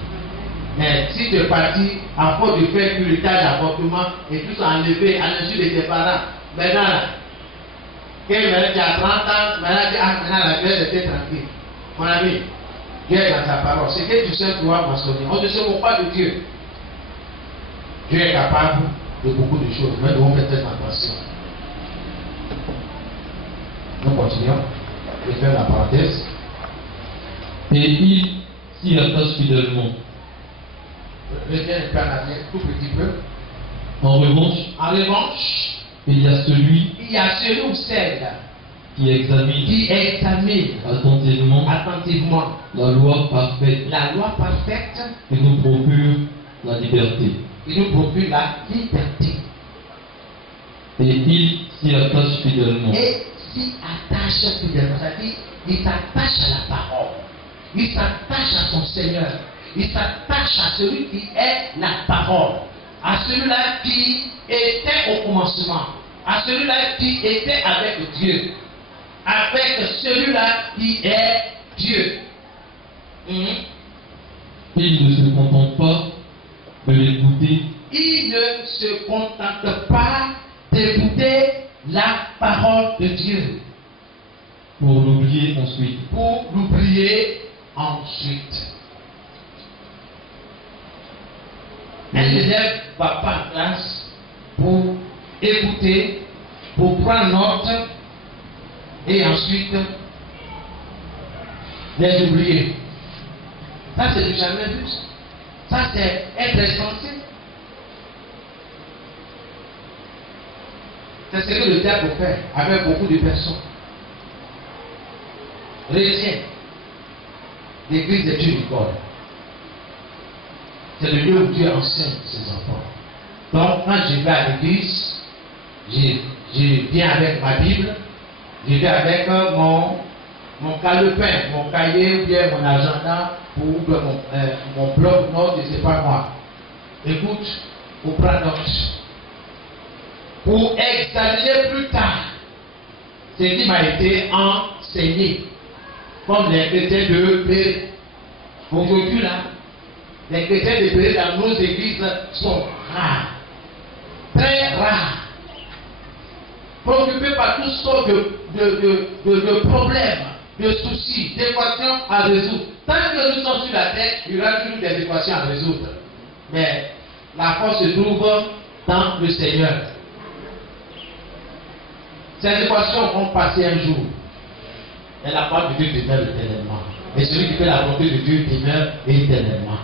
Mais si tu es parti à force de faire curettage, avortement et tout ça enlevé à l'insu de tes parents, maintenant, quand tu as 30 ans, maintenant la vie était tranquille. Mon ami, Dieu est dans sa parole. Ce que tu sais pouvoir mentionner, on ne se moque pas de Dieu. Dieu est capable de beaucoup de choses, mais nous devons faire très attention. Nous continuons. Je vais faire la parenthèse. et il s'y attache fidèlement. Reviens un peu en arrière, tout petit peu. En revanche, il y a celui ou celle qui examine attentivement la loi parfaite qui nous procure la liberté. Et il s'y attache fidèlement. C'est-à-dire, il s'attache à la parole. Il s'attache à son Seigneur. Il s'attache à celui qui est la parole. À celui-là qui était au commencement. À celui-là qui était avec Dieu. Avec celui-là qui est Dieu. Il ne se contente pas de l'écouter. Il ne se contente pas d'écouter la parole de Dieu. Pour l'oublier ensuite. Un élève va pas en classe pour écouter, pour prendre note et ensuite les oublier. Ça, c'est du jamais vu. Ça, c'est être insensé. C'est ce que le diable fait avec beaucoup de personnes. Retiens l'église de Dieu du corps. C'est le lieu où Dieu enseigne ses enfants. Donc, quand je vais à l'église, je viens avec ma Bible, Je vais avec mon calepin, mon cahier ou bien mon agenda ou mon bloc note, je ne sais pas moi. Écoute, ou prends note. Pour examiner plus tard ce qui m'a été enseigné. Comme les chrétiens de Béret. Aujourd'hui là, les chrétiens de Béret dans nos églises sont rares. Très rares. Préoccupés par toutes sortes de problèmes, de soucis, d'équations à résoudre. Tant que nous sommes sur la terre, il y aura toujours des équations à résoudre. Mais la force se trouve dans le Seigneur. Ces équations vont passer un jour. Et la parole de Dieu demeure éternellement. Et celui qui fait la volonté de Dieu demeure éternellement.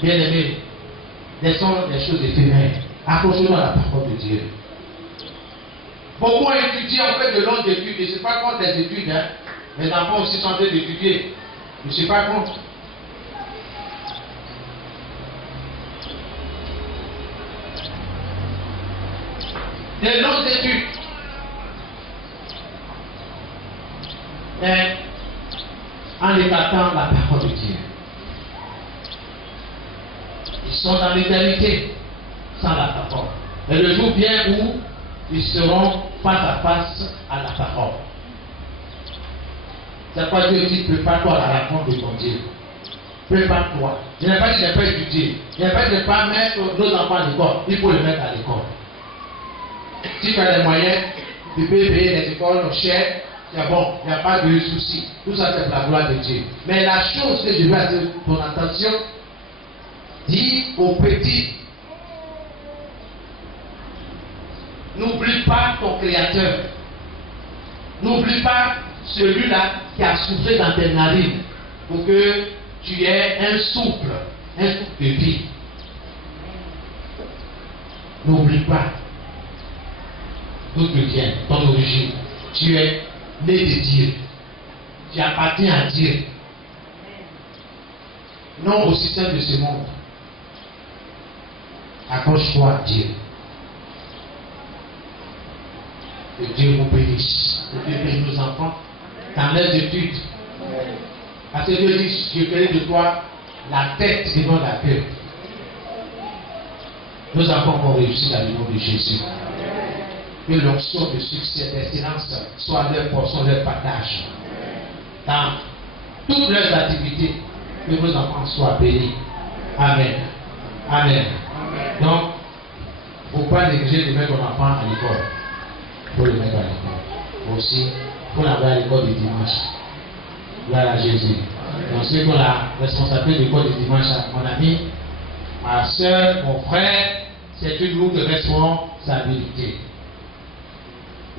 Bien aimé, laissons les choses éphémères. Accrochons-nous à la parole de Dieu. Beaucoup ont étudié, en fait de longues études. Je ne sais pas contre les études, hein. Mes enfants aussi sont en train d'étudier. Je ne suis pas contre. Des longues études. Mais en écartant la parole de Dieu. Ils sont dans l'éternité sans la parole. Et le jour vient où ils seront face à face à la parole. C'est pourquoi Dieu dit prépare-toi à la rencontre de ton Dieu. Prépare-toi. Je n'ai pas dit de ne pas étudier. Je n'ai pas dit de ne pas mettre nos enfants à l'école. Il faut les mettre à l'école. Si tu as les moyens, tu peux payer les écoles chères. C'est bon, il n'y a pas de souci. Tout ça, c'est pour la gloire de Dieu. Mais la chose que je veux attirer ton attention, dis aux petits, n'oublie pas ton Créateur. N'oublie pas celui-là qui a soufflé dans tes narines pour que tu aies un souffle de vie. N'oublie pas d'où tu viens, ton origine. Tu es né de Dieu. Tu appartiens à Dieu. Non au système de ce monde. Accroche-toi à Dieu. Que Dieu vous bénisse. Que Dieu bénisse nos enfants dans leurs études. Parce que Dieu dit, je ferai de toi la tête et non la queue. Nos enfants vont réussir dans le nom de Jésus. Que l'onction de succès, d'excellence soit leur portion, leur partage. Dans toutes leurs activités, que nos enfants soient bénis. Amen. Amen. Donc, il ne faut pas négliger de mettre ton enfant à l'école. Il faut le mettre à l'école. Aussi, il faut l'envoyer à l'école du dimanche. Gloire à Jésus. Donc, ceux qui ont la responsabilité de l'école du dimanche, mon ami, ma soeur, mon frère, c'est une lourde responsabilité.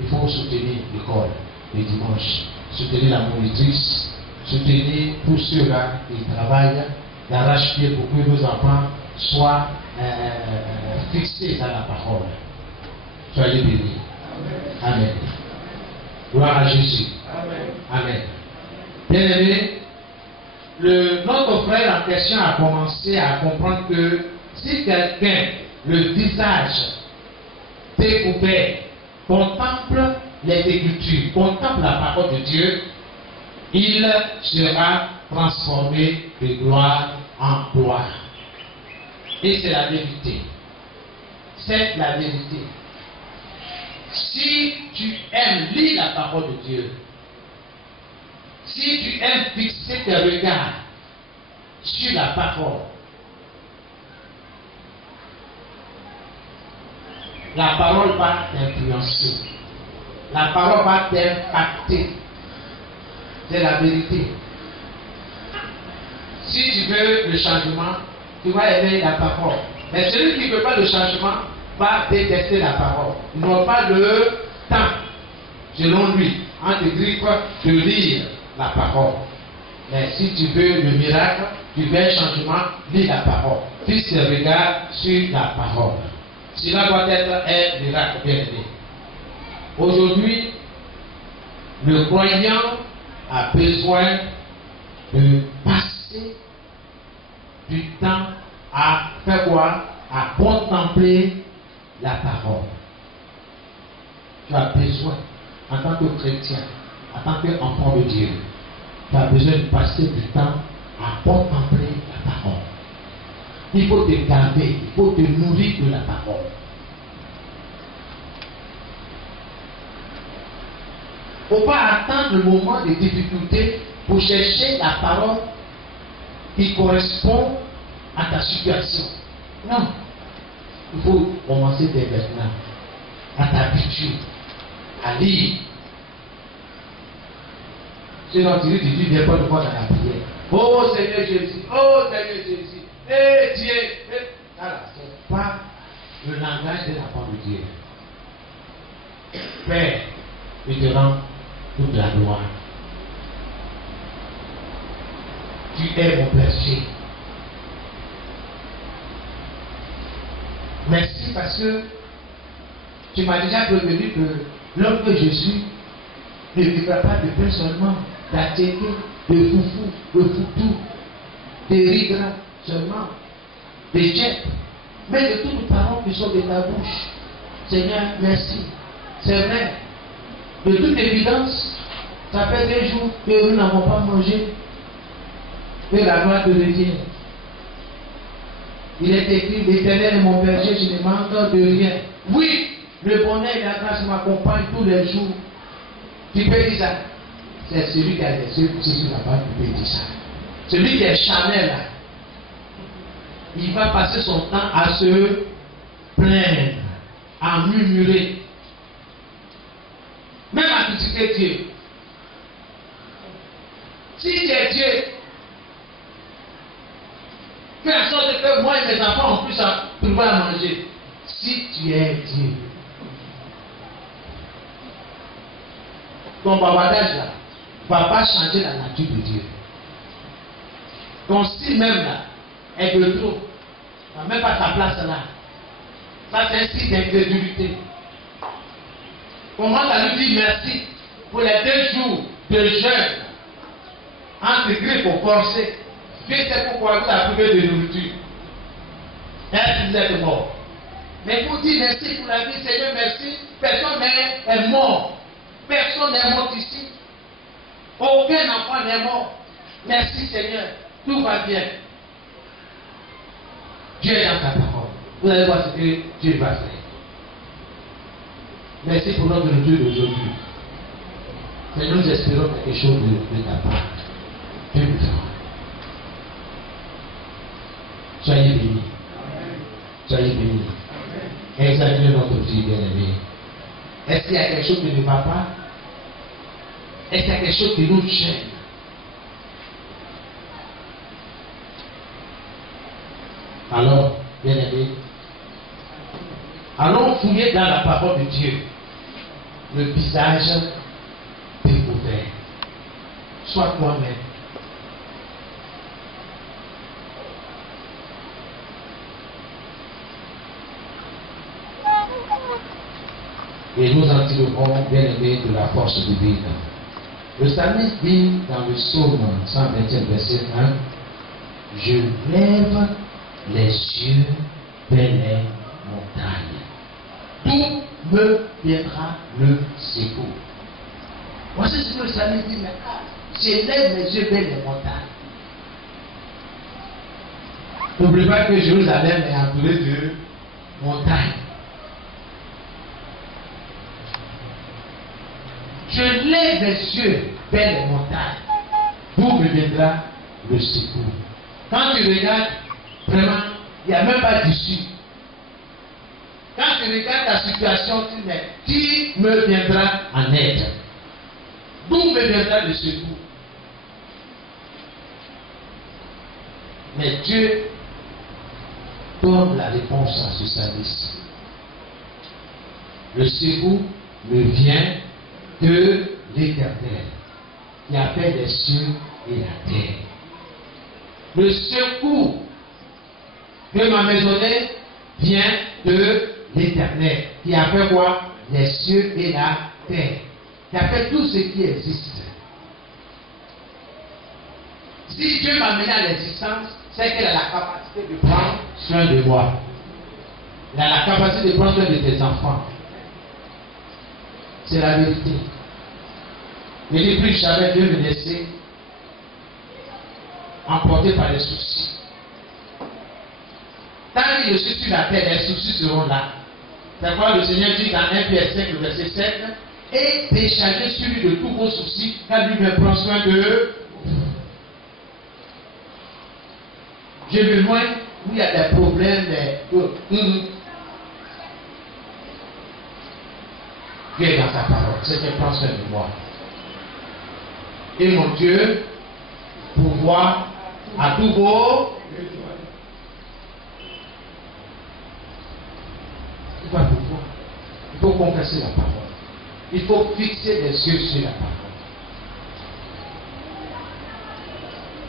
Il faut soutenir l'école le dimanche, soutenir la monitrice, soutenir tous ceux-là qui travaillent d'arrache-pied pour que nos enfants soient fixés dans la parole. Soyez bénis. Amen. Gloire à Jésus. Amen. Bien aimé, notre frère en question a commencé à comprendre que si quelqu'un, le visage découvert, contemple les Écritures, contemple la parole de Dieu, il sera transformé de gloire en gloire. Et c'est la vérité. C'est la vérité. Si tu aimes lire la parole de Dieu, si tu aimes fixer tes regards sur la parole, la parole va t'influencer. La parole va t'impacter. C'est la vérité. Si tu veux le changement, tu vas aimer la parole. Mais celui qui ne veut pas le changement va détester la parole. Il n'aura pas le temps, selon lui, entre griffes, de lire la parole. Mais si tu veux le miracle, tu veux un changement, lis la parole. Fixe tes regards sur la parole. Cela doit être un miracle, bien aimé. Aujourd'hui, le croyant a besoin de passer du temps à faire quoi? À contempler la parole. Tu as besoin en tant que chrétien, en tant qu'enfant de Dieu, tu as besoin de passer du temps à contempler la parole. Il faut te garder, il faut te nourrir de la parole. Il ne faut pas attendre le moment de difficulté pour chercher la parole qui correspond à ta situation. Non. Il faut commencer dès maintenant à t'habituer à lire. Sinon, tu dis n'importe quoi dans la prière. Oh Seigneur Jésus, oh Seigneur Jésus, eh Dieu. Voilà, ce n'est pas le langage de l'enfant de Dieu. Père, je te rends toute la gloire. Tu es mon berger. Merci parce que tu m'as déjà prévenu que l'homme que je suis ne vivra pas de pain seulement, d'attiquer, de foufou, de foutou, de rigra seulement, de jet, mais de toutes les paroles qui sont de ta bouche. Seigneur, merci. C'est vrai. De toute évidence, ça fait 2 jours que nous n'avons pas mangé. Mais la gloire te revient. Il est écrit, l'Éternel est mon berger, je ne manque de rien. Oui, le bonheur et la grâce m'accompagnent tous les jours. Tu peux dire ça. C'est celui qui a les yeux poussés sur la barre qui peut dire ça. Celui qui est charnel là, il va passer son temps à se plaindre, à murmurer, même à critiquer Dieu. Si tu es Dieu, fais en sorte que moi et mes enfants en plus trouver à manger. Si tu es Dieu, ton bavardage là ne va pas changer la nature de Dieu. Ton style même là est de trop. Tu n'as même pas ta place là. Ça c'est un style d'incrédulité. Comment tu as lui dit merci pour les 2 jours de jeûne entre griffes au corset? Dieu sait pourquoi vous avez trouvé de nourriture. Est-ce que vous êtes mort? Mais vous dites merci pour la vie, Seigneur, merci. Personne n'est mort. Personne n'est mort ici. Aucun enfant n'est mort. Merci Seigneur. Tout va bien. Dieu est dans ta parole. Vous allez voir ce que Dieu va faire. Merci pour notre nourriture d'aujourd'hui. Mais nous espérons quelque chose de ta part. Dieu nous fera. Soyez bénis. Soyez bénis. Examinez notre vie, bien-aimé. Est-ce qu'il y a quelque chose qui ne va pas? Est-ce qu'il y a quelque chose qui nous gêne? Alors, bien-aimé, allons fouiller dans la parole de Dieu le visage découvert. Sois toi-même. Et nous en tirerons, bien aimés, de la force divine. Le psalmiste dit dans le psaume 121, verset 1, je lève les yeux vers les montagnes. D'où me viendra le secours? Voici ce que le psalmiste dit, mais je lève mes yeux vers les montagnes. N'oubliez pas que Jérusalem est entourée de montagnes. Je lève les yeux vers les montagnes. D'où me viendra le secours? Quand tu regardes, vraiment, il n'y a même pas d'issue. Quand tu regardes ta situation, tu dis, qui me viendra en aide? D'où me viendra le secours? Mais Dieu donne la réponse à ce service. Le secours me vient de l'Éternel, qui a fait les cieux et la terre. Le secours de ma maisonnée vient de l'Éternel, qui a fait quoi? Les cieux et la terre, qui a fait tout ce qui existe. Si Dieu m'a mené à l'existence, c'est qu'il a la capacité de prendre soin de moi. Il a la capacité de prendre soin de tes enfants. C'est la vérité. Je dis plus jamais Dieu me laisser emporté par les soucis. Tant que je suis sur la terre, les soucis seront là. C'est pourquoi le Seigneur dit dans 1 Pierre 5, le verset 7, et déchargez sur lui de tous vos soucis, car lui me prend soin de eux. Je me loin où il y a des problèmes. Dieu est dans sa parole. C'est qu'il prend soin de moi. Et mon Dieu, pouvoir à tous vos. Il va pouvoir. Il faut confesser la parole. Il faut fixer les yeux sur la parole.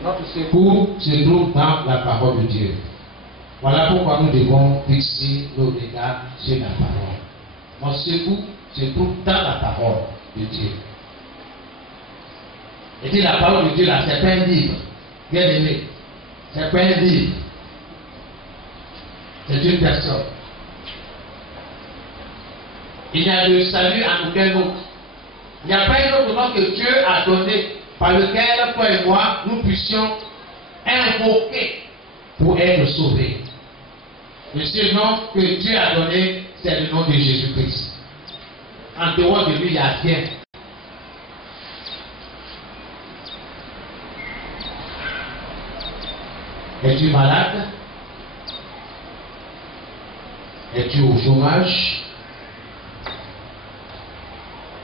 Notre secours se trouve dans la parole de Dieu. Voilà pourquoi nous devons fixer nos regards sur la parole. Notre secours se trouve dans la parole de Dieu. Et dit la parole de Dieu là, c'est pas un livre. Bien aimé. C'est pas un livre. C'est une personne. Il n'y a de salut en aucun autre. Il n'y a pas un autre nom que Dieu a donné par lequel toi et moi nous puissions invoquer pour être sauvés. Le seul nom que Dieu a donné, c'est le nom de Jésus-Christ. En dehors de lui, il n'y a rien. Es-tu malade? Es-tu au chômage?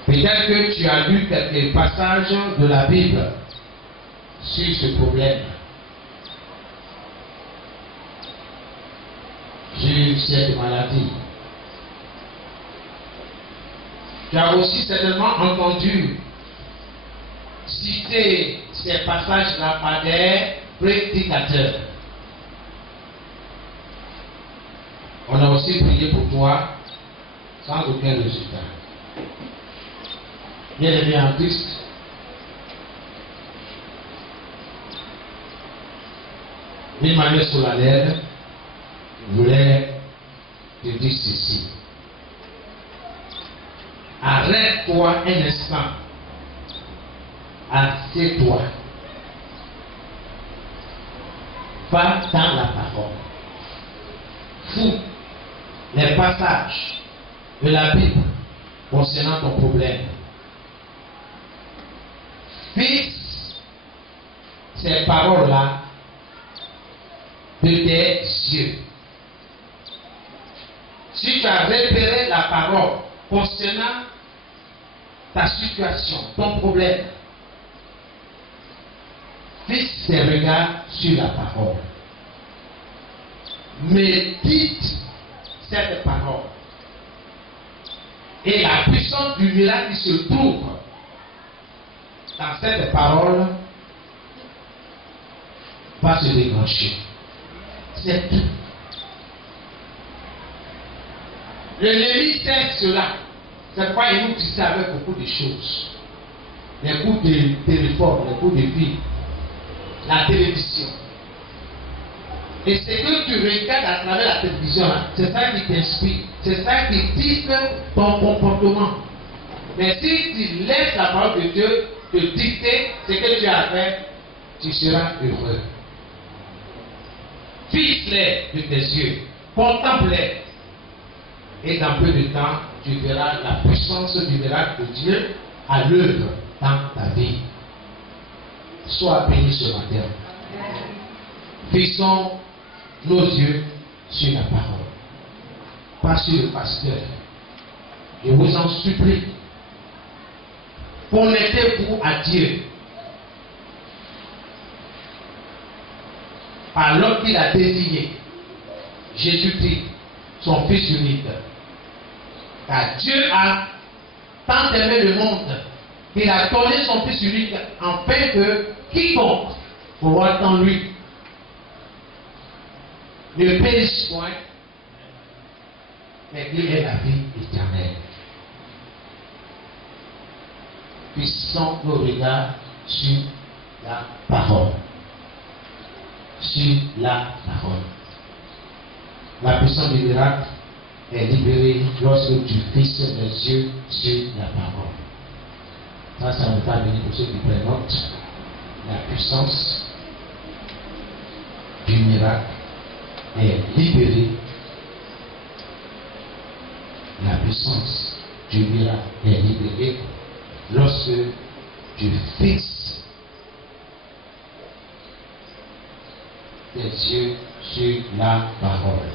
Peut-être que tu as lu quelques passages de la Bible sur ce problème, sur cette maladie. Tu as aussi certainement entendu citer ces passages-là par des prédicateurs. On a aussi prié pour toi sans aucun résultat. Bien aimé en Christ, d'une manière solennelle, je voulais te dire ceci. Arrête-toi un instant. Assieds-toi. Va dans la parole. Fous les passages de la Bible concernant ton problème. Fixe ces paroles-là de tes yeux. Si tu as repéré la parole concernant ta situation, ton problème, fixe tes regards sur la parole. Médite cette parole. Et la puissance du miracle qui se trouve dans cette parole va se déclencher. C'est tout. L'ennemi sait cela. C'est pourquoi il nous dit ça avec beaucoup de choses. Les coups de téléphone, les coups de fil, la télévision. Et ce que tu regardes à travers la télévision, c'est ça qui t'inspire. C'est ça qui dicte ton comportement. Mais si tu laisses la parole de Dieu te dicter ce que tu as fait, tu seras heureux. Fixe-les de tes yeux, contemple-les. Et dans peu de temps, tu verras la puissance du miracle de Dieu à l'œuvre dans ta vie. Sois béni ce matin. Fixons nos yeux sur la parole, pas sur le pasteur. Je vous en supplie. Connectez-vous à Dieu. Par l'homme qu'il a désigné, Jésus-Christ, son Fils unique. Car Dieu a tant aimé le monde qu'il a donné son Fils unique afin que quiconque croit en lui ne périsse point, mais qu'il ait la vie éternelle. Fixons nos regards sur la parole. Sur la parole. La puissance du miracle est libérée lorsque tu fixes les yeux sur la parole. Ça ne va pas venir pour ceux qui prennent note. La puissance du miracle est libérée. La puissance du miracle est libérée lorsque tu fixes tes yeux sur la parole.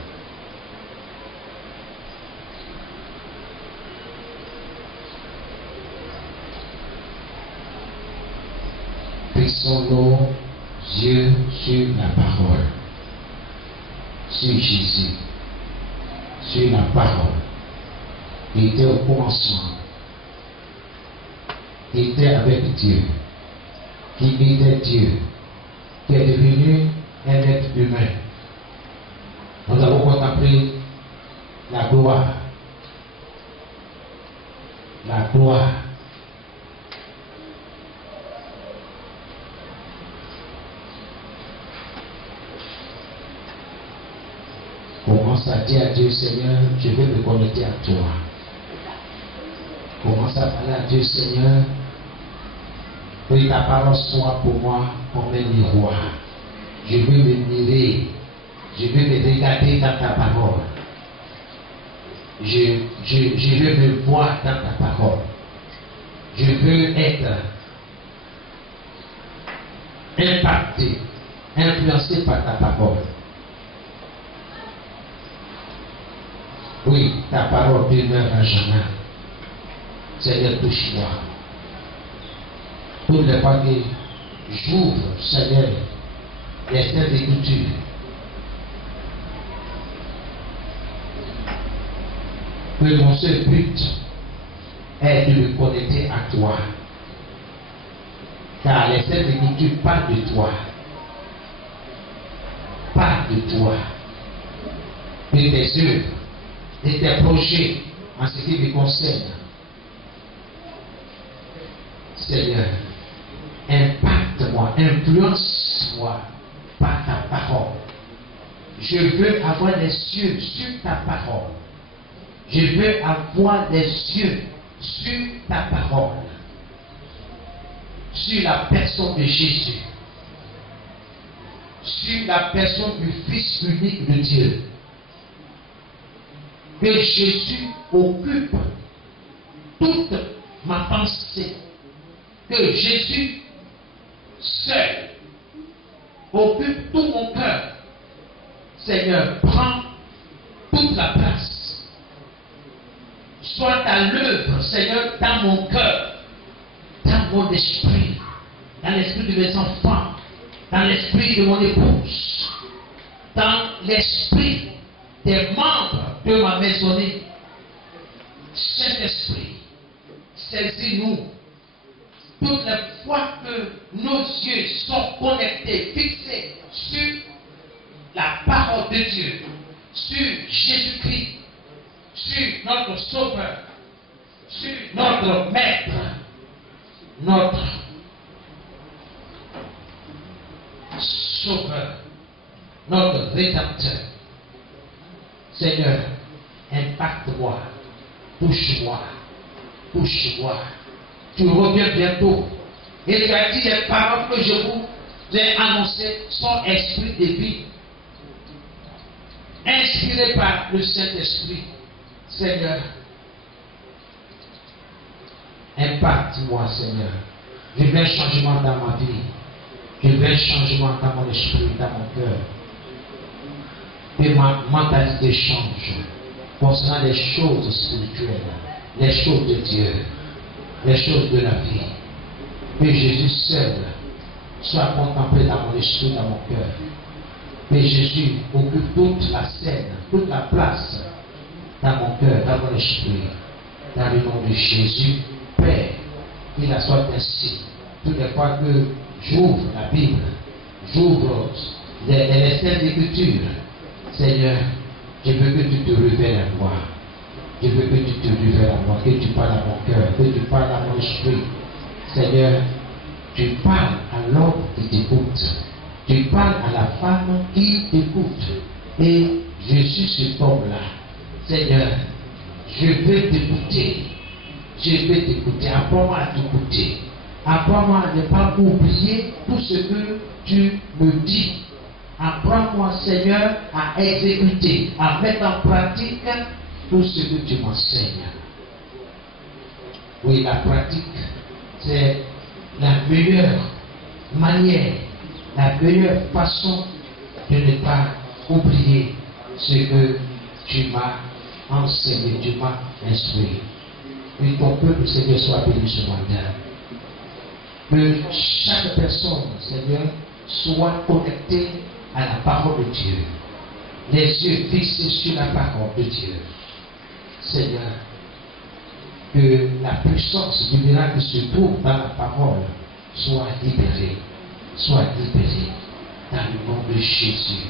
Fixons nos yeux sur la parole, sur Jésus, sur la parole. Il était au commencement, il était avec Dieu, qui était Dieu, qui est devenu un être humain. Nous avons contemplé la gloire, la gloire. Commence à dire à Dieu, Seigneur, je veux me connecter à toi. Commence à parler à Dieu, Seigneur, que ta parole soit pour moi comme un miroir. Je veux me mirer, je veux me regarder dans ta parole. Je veux me voir dans ta parole. Je veux être impacté, influencé par ta parole. Oui, ta parole demeure à jamais. Seigneur, touche-moi. Toutes les fois que j'ouvre, Seigneur, les Saintes Écritures, que mon seul but est de me connecter à toi. Car les Saintes Écritures parlent de toi. Parlent de toi. De tes œuvres, de tes projets en ce qui me concerne. Seigneur, impacte-moi, influence-moi par ta parole. Je veux avoir les yeux sur ta parole. Je veux avoir les yeux sur ta parole. Sur la personne de Jésus. Sur la personne du Fils unique de Dieu. Que Jésus occupe toute ma pensée. Que Jésus seul occupe tout mon cœur. Seigneur, prends toute la place. Sois à l'œuvre, Seigneur, dans mon cœur, dans mon esprit, dans l'esprit de mes enfants, dans l'esprit de mon épouse, dans l'esprit des membres de ma maisonnée. Saint-Esprit, saisis-nous. Toutes les fois que nos yeux sont connectés, fixés sur la parole de Dieu, sur Jésus-Christ, sur notre Sauveur, sur notre Maître, notre Sauveur, notre Rédempteur. Seigneur, impacte-moi, touche-moi, touche-moi. Tu reviens bientôt. Et tu as dit les paroles que je vous ai annoncées sont esprit de vie. Inspiré par le Saint-Esprit. Seigneur, impacte-moi, Seigneur. Je veux un changement dans ma vie. Je veux un changement dans mon esprit, dans mon cœur. Que ma mentalité change concernant les choses spirituelles, les choses de Dieu, les choses de la vie. Que Jésus seul soit contemplé dans mon esprit, dans mon cœur. Que Jésus occupe toute la scène, toute la place dans mon cœur, dans mon esprit. Dans le nom de Jésus, Père, qu'il en soit ainsi. Toutes les fois que j'ouvre la Bible, j'ouvre les Saintes Écritures, Seigneur, je veux que tu te révèles à moi. Je veux que tu te révèles à moi, que tu parles à mon cœur, que tu parles à mon esprit. Seigneur, tu parles à l'homme qui t'écoute. Tu parles à la femme qui t'écoute. Et je suis cet homme-là. Seigneur, je veux t'écouter. je vais t'écouter. Apprends-moi à t'écouter. Apprends-moi à ne pas oublier tout ce que tu me dis. Apprends-moi, Seigneur, à exécuter, à mettre en pratique tout ce que tu m'enseignes. Oui, la pratique, c'est la meilleure manière, la meilleure façon de ne pas oublier ce que tu m'as enseigné, tu m'as instruit. Que ton peuple, Seigneur, soit béni ce matin. Que chaque personne, Seigneur, soit connectée à la parole de Dieu. Les yeux fixés sur la parole de Dieu. Seigneur, que la puissance du miracle qui se trouve dans la parole soit libérée. Soit libérée dans le nom de Jésus.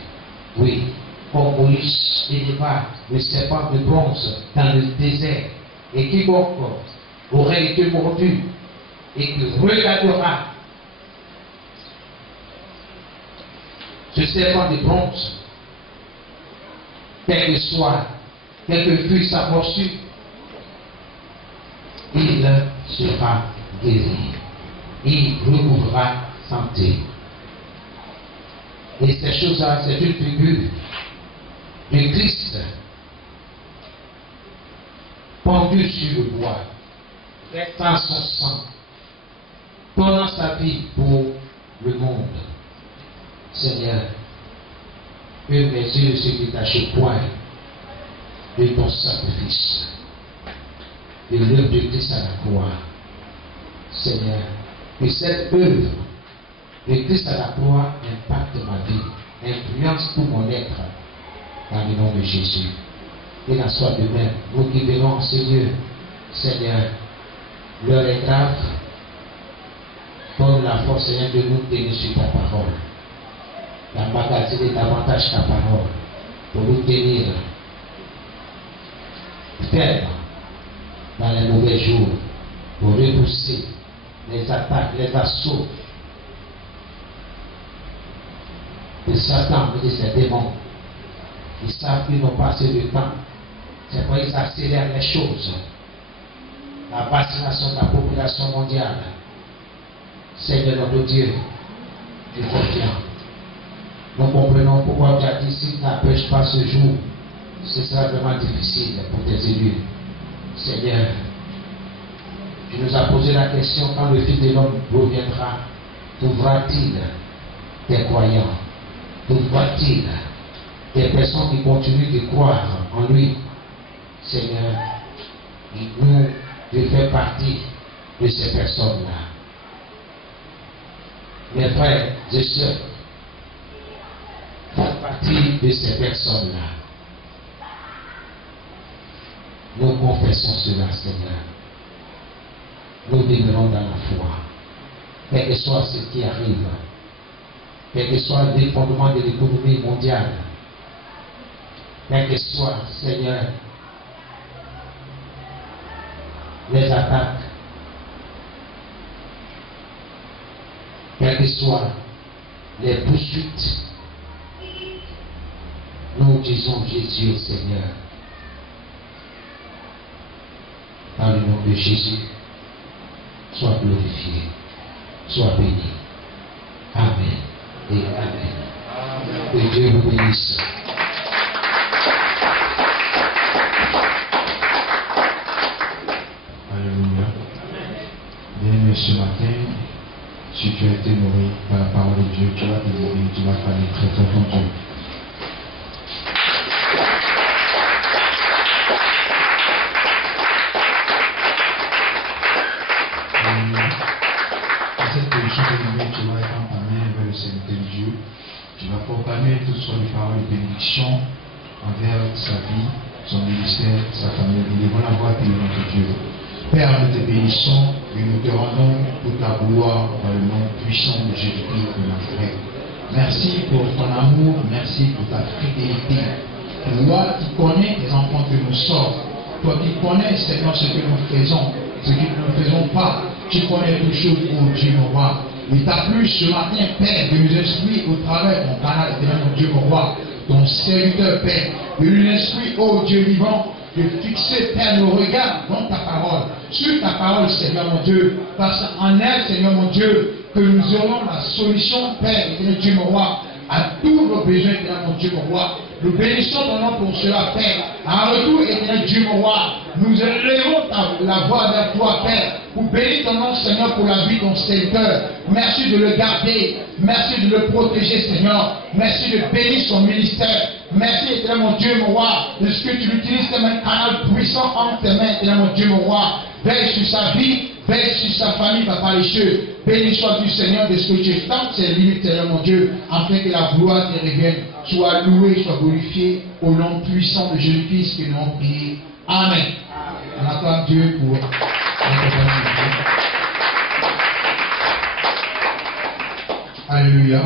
Oui, comme Moïse éleva le serpent de bronze dans le désert, et quiconque aurait été mordu et qui regardera ce serpent de bronze, quelle que fût sa morsure, il sera guéri. Il recouvrera santé. Et ces choses-là, c'est une figure de Christ pendu sur le bois, versant son sang, donnant sa vie pour le monde. Seigneur, que mes yeux se détachent point de ton sacrifice, de l'œuvre de Christ à la croix. Seigneur, que cette œuvre de Christ à la croix impacte ma vie, influence tout mon être, dans le nom de Jésus. Et la soit de même, nous qui venons en ce lieu, Seigneur, l'heure est grave, donne la force, Seigneur, de nous tenir sur ta parole. D'emmagasiner davantage ta parole, pour nous tenir fermes dans les mauvais jours, pour repousser les attaques, les assauts de Satan et de ses démons. Ils savent qu'ils n'ont pas assez de temps. C'est pourquoi ils accélèrent les choses. La vaccination de la population mondiale. Seigneur notre Dieu, tu confiant. Nous comprenons pourquoi tu as dit si tu n'approches pas ce jour, ce sera vraiment difficile pour tes élus. Seigneur, tu nous as posé la question quand le Fils de l'homme reviendra, trouvera-t-il des croyants? Trouvera-t-il des personnes qui continuent de croire en lui? Seigneur, nous devons faire partie de ces personnes-là. Mes frères et sœurs, font partie de ces personnes-là. Nous confessons cela, Seigneur. Nous demeurons dans la foi. Quel que soit ce qui arrive, quel que soit le fondement de l'économie mondiale, quel que soit, Seigneur, les attaques, quelles que soient les poursuites, nous disons Jésus, Seigneur, dans le nom de Jésus, sois glorifié, sois béni. Amen et Amen. Que Dieu vous bénisse. Alléluia. Bien, ce matin, si tu as été nourri par la parole de Dieu, tu vas te nourrir, tu vas parler très très ton Dieu. Cette position de lumière, tu vas être entamé vers le Seigneur de Dieu. Tu vas proclamer toutes sortes de paroles de bénédiction envers sa vie, son ministère, sa famille. Nous devons l'avoir payé notre Dieu. Père, nous te bénissons et nous te rendons pour ta gloire dans le nom puissant de Jésus-Christ de Nazareth. Merci pour ton amour, merci pour ta fidélité. Toi qui connais les enfants que nous sommes, toi qui connais, Seigneur, ce que nous faisons, ce que nous ne faisons pas, tu connais toutes choses, oh Dieu, mon roi. Il t'a plu ce matin, Père, de nous instruire au travers de ton canal, éternel, mon Dieu, mon roi, ton serviteur, Père, de nous instruire, oh Dieu vivant, de fixer, Père, nos regards dans ta parole, sur ta parole, Seigneur mon Dieu, parce qu'en elle, Seigneur mon Dieu, que nous aurons la solution, Père, éternel Dieu mon roi, à tous nos besoins, éternel mon Dieu mon roi. Nous bénissons ton nom pour cela, Père. En retour, éternel Dieu mon roi, nous élevons la voix vers toi, Père, pour bénir ton nom, Seigneur, pour la vie de ton serviteur. Merci de le garder. Merci de le protéger, Seigneur. Merci de bénir son ministère. Merci, éternel mon Dieu, mon roi, de ce que tu l'utilises comme un canal puissant entre tes mains, éternel mon Dieu, mon roi. Veille sur sa vie, veille sur sa famille, Papa les cieux. Béni soit du Seigneur de ce que tu tentes ses limites, Seigneur mon Dieu, afin que la gloire te revienne. Sois loué, sois glorifié au nom puissant de Jésus-Christ que nous avons prié. Amen. On acclame Dieu pour notre Alléluia.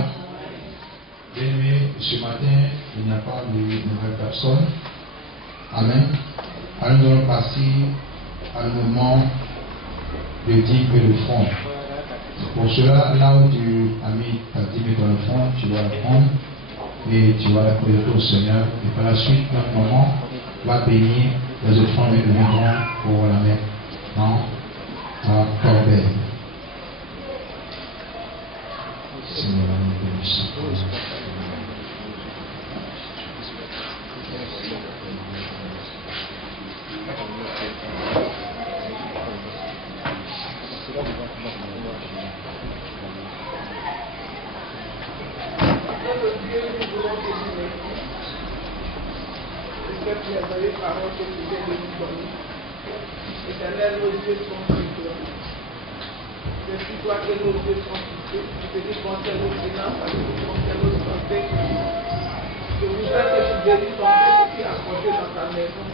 Bien-aimé, ce matin, il n'y a pas de nouvelle personne. Amen. Alors nous allons passer à un moment de dîme et de front. Pour cela, là où tu as mis ta dîme dans le fond, tu vas la prendre et tu vas la présenter au Seigneur. Et par la suite, notre moment va bénir les offrandes et viendront pour la mettre dans ta corbeille. Seigneur, nous bénissons. Éternel, nos yeux sont fixés. Je suis toi que nos yeux sont fixés. Je te dis concerne nos finances, concerne nos santé. Je voudrais que tu bénisses ton Dieu qui est apporté dans ta maison.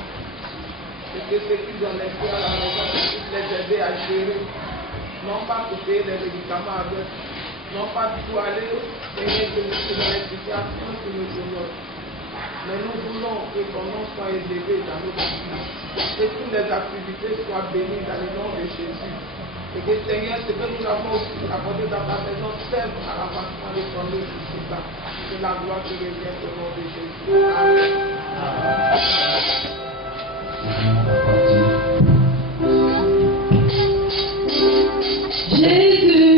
Et que ceux qui ont laissé à la maison puissent les aider à gérer. Non pas pour payer les médicaments avec. Non pas pour aller payer de nous dans les situations que nous donnons. Mais nous voulons que ton nom soit élevé dans nos vies. Que toutes les activités soient bénies dans le nom de Jésus. Et que Seigneur, ce que nous avons aussi apporté dans ta maison serve à l'avancement de ton nom ici-bas. Que la gloire te revienne au nom de Jésus. Amen. Jésus,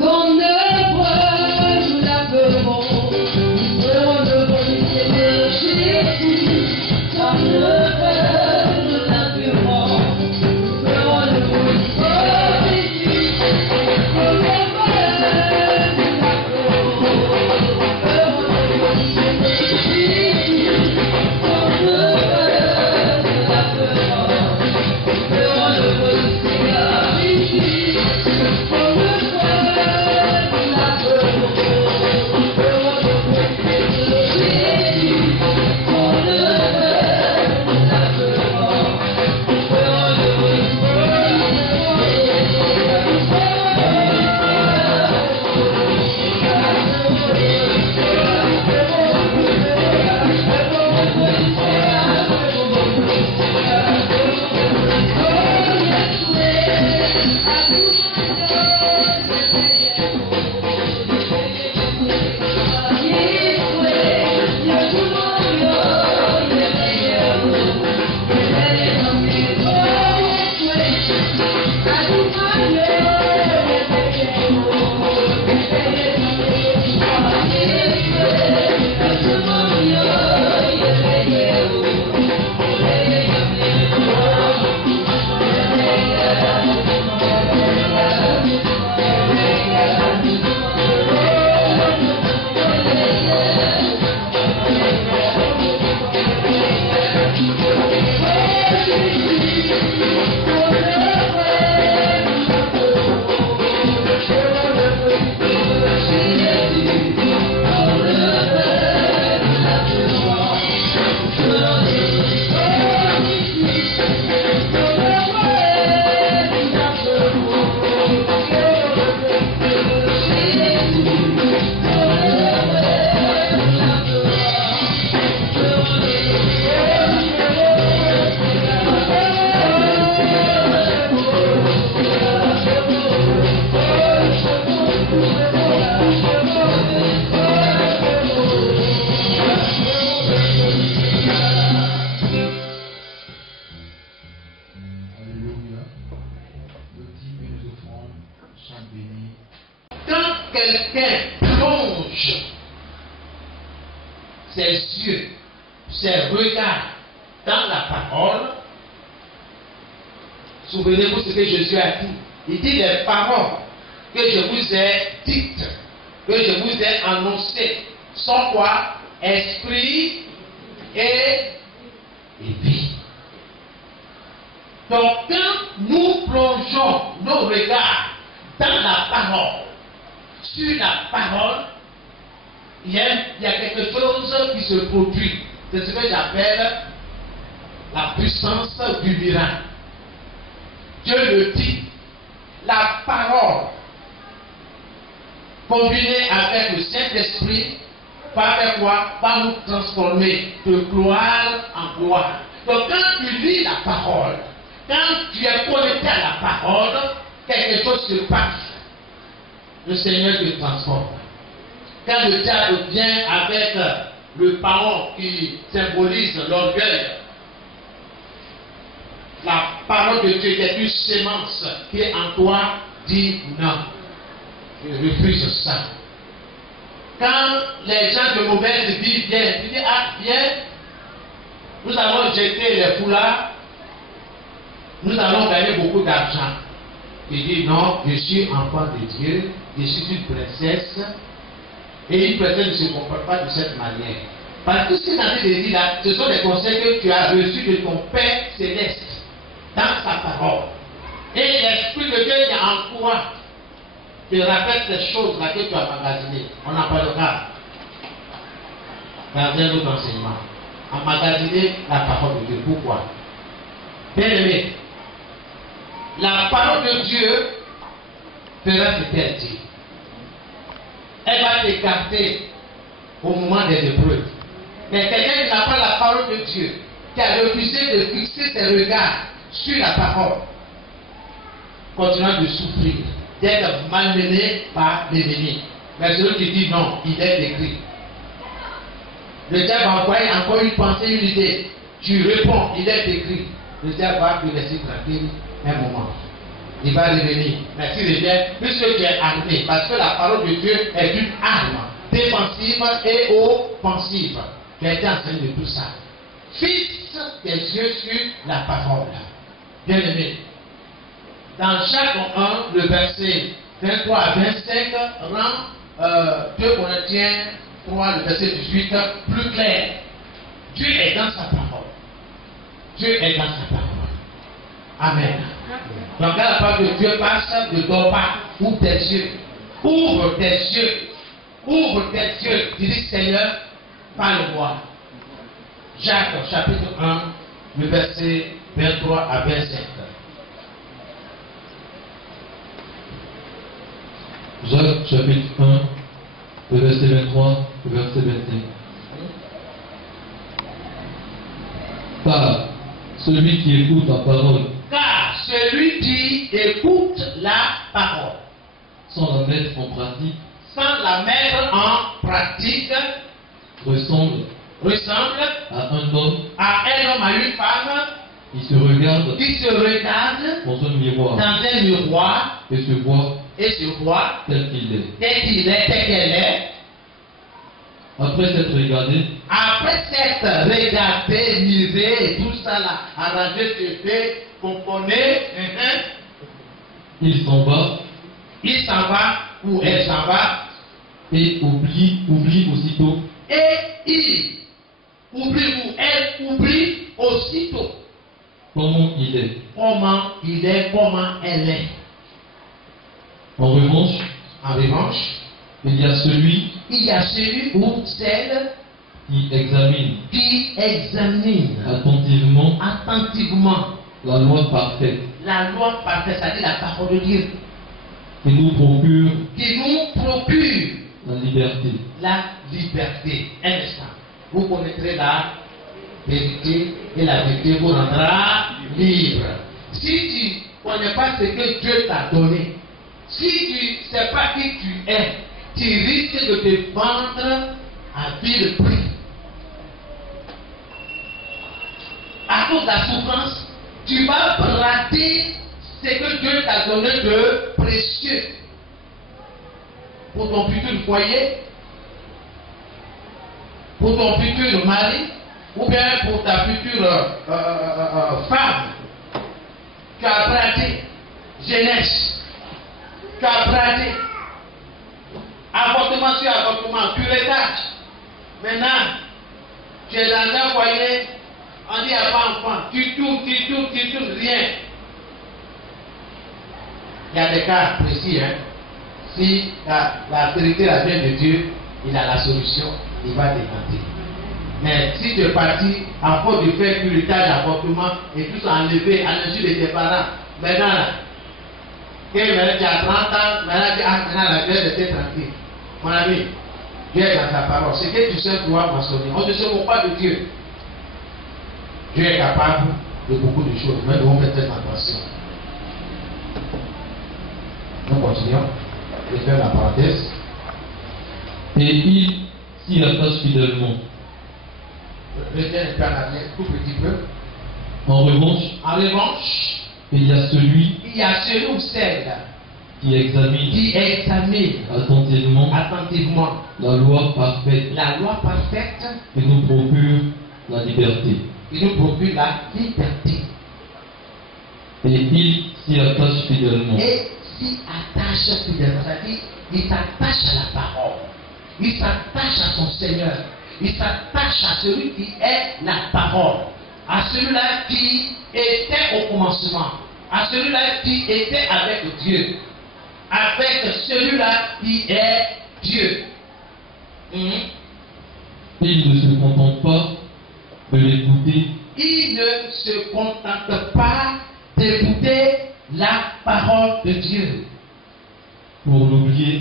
ton œuvre, nous la ferons. Nous ferons le volonté de Jésus. Ton œuvre, nous la ferons. Nous ferons le volonté de Jésus. Ton œuvre, nous la ferons. Nous ferons le volonté de Jésus. Ton œuvre, nous la ferons. ses yeux, ses regards dans la parole. Souvenez-vous ce que Jésus a dit. Il dit les paroles que je vous ai dites, que je vous ai annoncées, sont quoi? Esprit et vie. Donc quand nous plongeons nos regards dans la parole, sur la parole, il y a quelque chose qui se produit. C'est ce que j'appelle la puissance du miracle. Dieu le dit, la parole combinée avec le Saint-Esprit va faire quoi? Va nous transformer de gloire en gloire. Donc quand tu lis la parole, quand tu es connecté à la parole, quelque chose se passe. Le Seigneur te transforme. Quand le diable vient avec le paon qui symbolise l'orgueil, la parole de Dieu est une sémence qui est en toi, dit non. Je refuse ça. Quand les gens de mauvaise vie viennent, tu dis, ah, viens, nous allons jeter les foulards, nous allons gagner beaucoup d'argent. Tu dis, non, je suis enfant de Dieu, je suis une princesse, et une princesse ne se comporte pas de cette manière. Parce que ce que j'ai dit là, ce sont des conseils que tu as reçus de ton Père céleste dans sa parole. Et l'Esprit de Dieu est en toi. Tu rappelles ces choses-là que tu as emmagasinées. On en parlera dans un autre enseignement. Emmagasiner la parole de Dieu. Pourquoi? Bien aimé, la parole de Dieu fera ce qu'elle dit. Elle va t'écarter au moment des épreuves. Mais quelqu'un qui n'a pas la parole de Dieu, qui a refusé de fixer ses regards sur la parole, continuera de souffrir, d'être malmené par l'ennemi. Mais celui qui dit non, il est écrit. Le diable va envoyer encore une pensée, une idée. Tu réponds, il est écrit. Le diable va te laisser tranquille un moment. Il va revenir. Mais tu reviens, puisque tu es armé, parce que la parole de Dieu est une arme défensive et offensive. Tu as été enseigné de tout ça. Fixe tes yeux sur la parole. Bien aimé. Dans Jacques 1, le verset 23 à 25 rend 2 Corinthiens 3, le verset 18 plus clair. Dieu est dans sa parole. Dieu est dans sa parole. Amen. Donc quand la parole de Dieu passe, ne dors pas. Ouvre tes yeux. Ouvre tes yeux. Ouvre tes yeux. Dis Seigneur, parle-moi. Jacques chapitre 1, le verset 23 à 25. Jacques chapitre 1, le verset 23, le verset 25. Car celui qui écoute la parole, car celui qui écoute la parole, sans la mettre en pratique, sans la mettre en pratique, ressemble à un homme à une femme qui se regarde dans un miroir et se voit tel qu'il est. tel qu'elle est. Après s'être regardé, miré, et tout ça là, arrangé, traité, componé, il s'en va ou elle s'en va, et oublie aussitôt et il oublie ou elle oublie aussitôt comment il est. Comment elle est. En revanche, il y a celui ou celle qui examine attentivement la loi parfaite, c'est-à-dire la parole de Dieu, qui nous procure la liberté. Un instant. Vous connaîtrez la vérité et la vérité vous rendra libre. Si tu ne connais pas ce que Dieu t'a donné, si tu ne sais pas qui tu es, tu risques de te vendre à vil prix. À cause de la souffrance, tu vas brader ce que Dieu t'a donné de précieux pour ton futur foyer. pour ton futur mari, ou bien pour ta future femme. Tu as pratiqué jeunesse. Tu as pratiqué avortement sur avortement, curettage. Maintenant, tu es dans un foyer, on dit à pas enfant, tu tournes, rien. Il y a des cas précis, hein. Si la vérité, la vient de Dieu, il a la solution, il va décanter. Mais si tu es parti à cause du fait curettage, avortement et tout ça enlevé à l'insu de tes parents, maintenant là, tu as 30 ans, maintenant la Dieu était tranquille. Mon ami, Dieu est dans sa parole. Ce que tu sais pouvoir mentionner, on ne se moque pas de Dieu. Dieu est capable de beaucoup de choses, mais nous devons faire très attention. Nous continuons. Je vais faire la parenthèse. Et il s'y attache fidèlement. Reviens un peu en arrière, tout petit peu. En revanche, il y a celui ou celle qui examine attentivement la loi parfaite et nous procure la liberté. Et il s'y attache fidèlement. C'est-à-dire, il s'attache à la parole. Il s'attache à son Seigneur. Il s'attache à celui qui est la parole. À celui-là qui était au commencement. À celui-là qui était avec Dieu. Avec celui-là qui est Dieu. Il ne se contente pas de l'écouter. Il ne se contente pas d'écouter la parole de Dieu. Pour l'oublier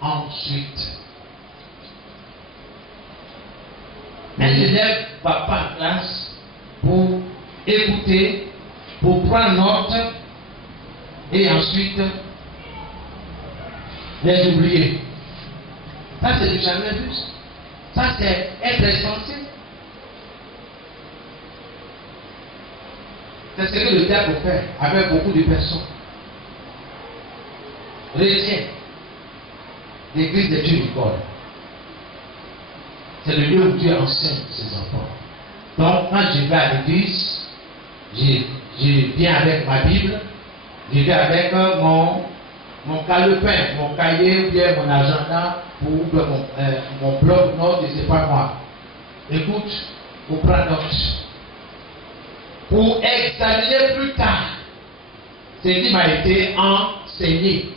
ensuite. Un élève va pas en classe pour écouter, pour prendre note et ensuite les oublier. Ça, c'est du jamais vu. Ça, c'est être essentiel. C'est ce que le diable fait avec beaucoup de personnes. Retiens l'église de Dieu du corps. C'est le lieu où Dieu enseigne ses enfants. Donc, quand je vais à l'église, je viens avec ma Bible, je viens avec mon calepin, mon cahier ou bien mon agenda ou mon bloc note, je ne sais pas moi. Écoute, pour prendre note. Pour examiner plus tard ce qui m'a été enseigné.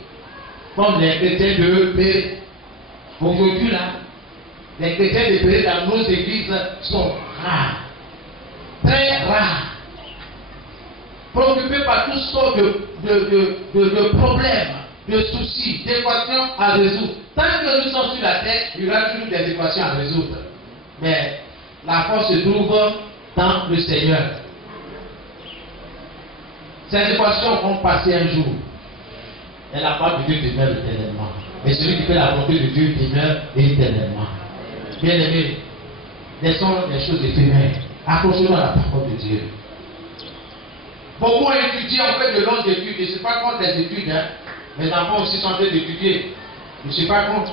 Comme les chrétiens de Péré. Aujourd'hui, là, les chrétiens de Péré dans nos églises sont rares. Très rares. Préoccupés par toutes sortes de problèmes, de soucis, d'équations à résoudre. Tant que nous sommes sur la terre, il y aura toujours des équations à résoudre. Mais la force se trouve dans le Seigneur. Ces équations vont passer un jour. Et la parole de Dieu demeure éternellement. Et celui qui fait la volonté de Dieu demeure éternellement. Bien aimé, laissons les choses éphémères. Accrochons-nous à la parole de Dieu. Beaucoup ont étudié, on fait de longues études. Je ne suis pas contre les études. Hein. Mes enfants aussi sont en train d'étudier. Je ne suis pas contre.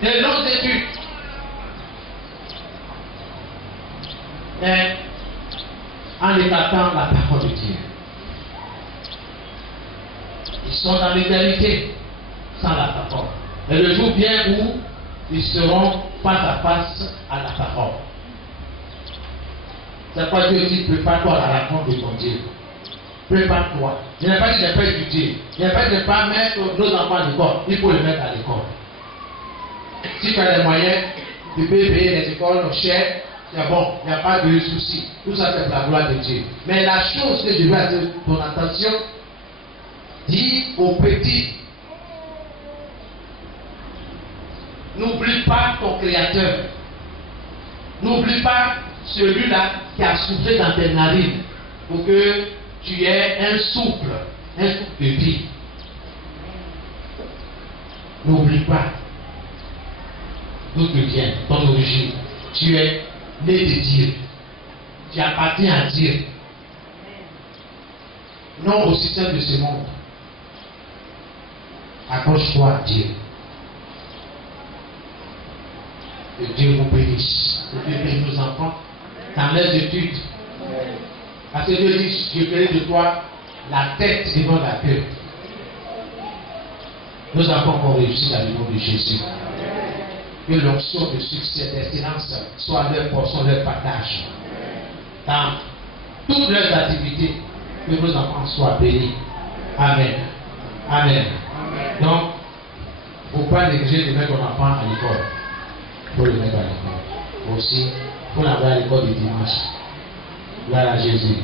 Des longues études. Mais en écartant la parole de Dieu. Ils sont dans l'éternité sans la parole. Et le jour vient où ils seront face à face à la parole. C'est pourquoi Dieu dit prépare-toi à la rencontre de ton Dieu. Prépare-toi. Je n'ai pas dit de ne pas étudier. Je n'ai pas dit de ne pas mettre nos enfants à l'école. Il faut les mettre à l'école. Si tu as les moyens, tu peux payer les écoles chères. C'est bon, il n'y a pas de souci. Tout ça, c'est pour la gloire de Dieu. Mais la chose que je veux attirer ton attention, dis aux petits, n'oublie pas ton Créateur. N'oublie pas celui-là qui a soufflé dans tes narines pour que tu aies un souffle de vie. N'oublie pas d'où tu viens, ton origine. Tu es né de Dieu. Tu appartiens à Dieu. non au système de ce monde. Accroche-toi à Dieu. Que Dieu vous bénisse. Que Dieu bénisse nos enfants dans leurs études. Parce que Dieu dit, je ferai de toi la tête devant la queue. Nos enfants vont réussir dans le nom de Jésus. Que l'onction de succès, d'excellence soit leur portion, leur partage. Dans toutes leurs activités, que nos enfants soient bénis. Amen. Amen. Donc, il ne faut pas négliger de mettre ton enfant à l'école. Il faut le mettre à l'école. Aussi, il faut l'envoyer à l'école du dimanche. Gloire à Jésus.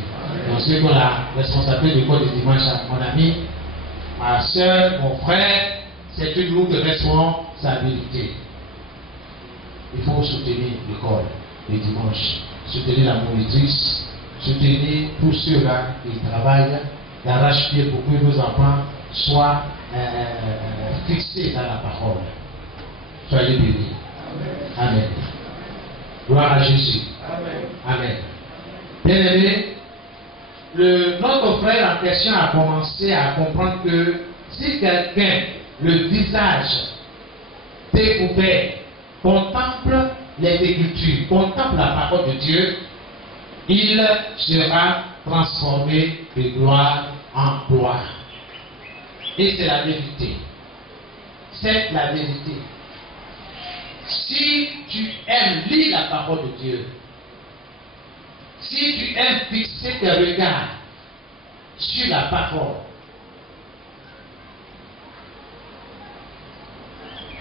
Donc, ceux qui ont la responsabilité de l'école du dimanche, mon ami, ma soeur, mon frère, c'est une lourde responsabilité. Il faut soutenir l'école le dimanche, soutenir la monitrice, soutenir tous ceux-là qui travaillent d'arrache-pied pour que nos enfants soient fixés dans la parole. Soyez bénis. Amen. Gloire à Jésus. Amen. Bien aimé, notre frère en question a commencé à comprendre que si quelqu'un, le visage découvert, contemple les Écritures, contemple la parole de Dieu, il sera transformé de gloire en gloire. Et c'est la vérité. C'est la vérité. Si tu aimes lire la parole de Dieu, si tu aimes fixer tes regards sur la parole,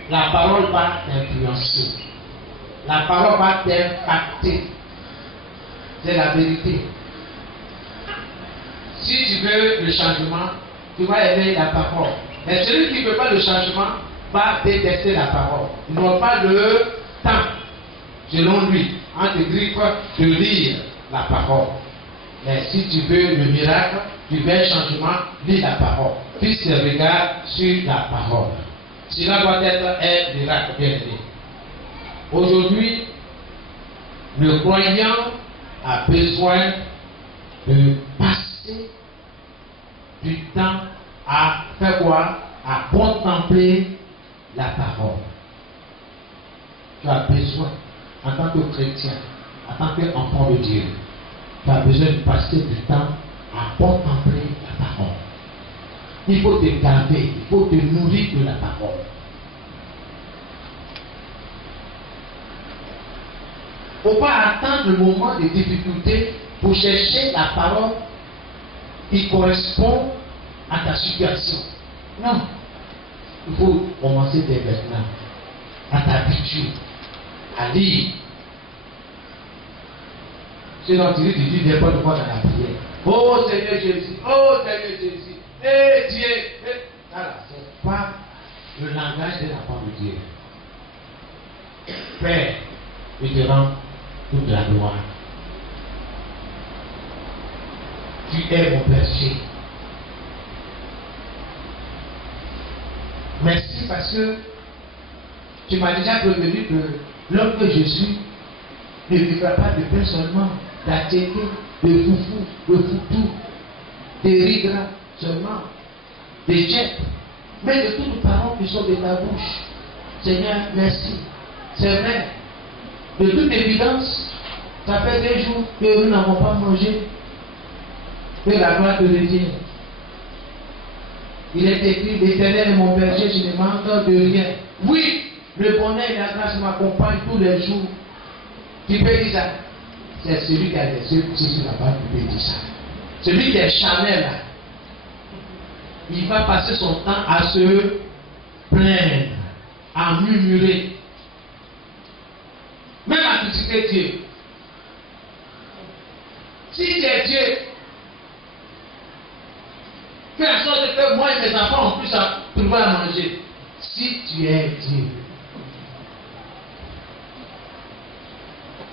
la parole va t'influencer. La parole va t'impacter. C'est la vérité. Si tu veux le changement, tu vas aimer la parole. Mais celui qui ne veut pas le changement va détester la parole. Il n'aura pas le temps, selon lui, entre griffes, de lire la parole. Mais si tu veux le miracle, tu veux le changement, lis la parole. Fixe tes regards sur la parole. Cela doit être un miracle bien aimé. Aujourd'hui, le croyant a besoin de passer du temps à faire quoi? À contempler la parole. Tu as besoin, en tant que chrétien, en tant qu'enfant de Dieu, tu as besoin de passer du temps à contempler la parole. Il faut te garder, il faut te nourrir de la parole. Il ne faut pas attendre le moment de difficulté pour chercher la parole qui correspond à ta situation. Non. Il faut commencer dès maintenant à t'habituer à lire. Sinon, tu dis n'importe quoi dans la prière. Oh Seigneur Jésus, oh Seigneur Jésus, eh Dieu. Voilà, ce n'est pas le langage de l'enfant de Dieu. Père, je te rends toute la gloire. Tu es mon berger. Merci parce que tu m'as déjà prévenu que l'homme que je suis ne vivra pas de pain seulement, d'attiquer, de foufou, de foutou, de rigra seulement, de jet, mais de toutes les paroles qui sont de ta bouche. Seigneur, merci. C'est vrai. De toute évidence, ça fait 2 jours que nous n'avons pas mangé. Que la gloire te revient. Il est écrit, l'Éternel est mon berger, je ne manque de rien. Oui, le bonheur et la grâce m'accompagnent tous les jours. Tu peux dire ça. C'est celui qui a les yeux poussés sur la barre qui peut dire ça. Celui qui est charnel là, il va passer son temps à se plaindre, à murmurer, même à critiquer Dieu. Si tu es Dieu, fais en sorte que moi et mes enfants en plus à trouver à manger. Si tu es Dieu,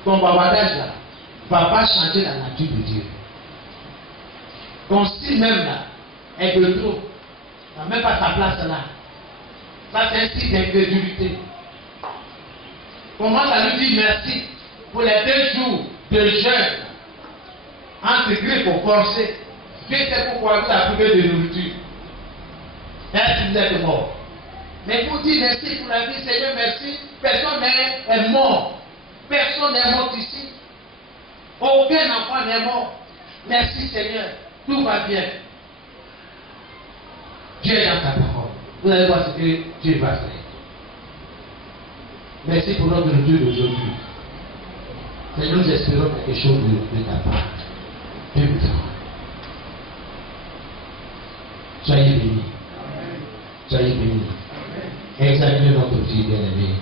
ton bavardage là ne va pas changer la nature de Dieu. Ton style même là est de trop. Tu n'as même pas ta place là. Ça c'est un style d'incrédulité. Commence à lui dire merci pour les 2 jours de jeûne entre griffes au corset. Dieu sait pourquoi vous avez trouvé de nourriture. Est-ce que vous êtes mort? Mais vous dites merci pour la vie, Seigneur, merci. Personne n'est mort. Personne n'est mort ici. Aucun enfant n'est mort. Merci Seigneur. Tout va bien. Dieu est dans ta parole. Vous allez voir ce que Dieu va faire. Merci pour notre Dieu d'aujourd'hui. Seigneur, nous espérons quelque chose de ta part. Dieu nous fera. Soyez bénis. Soyez bénis. Examinez notre vie bien-aimée.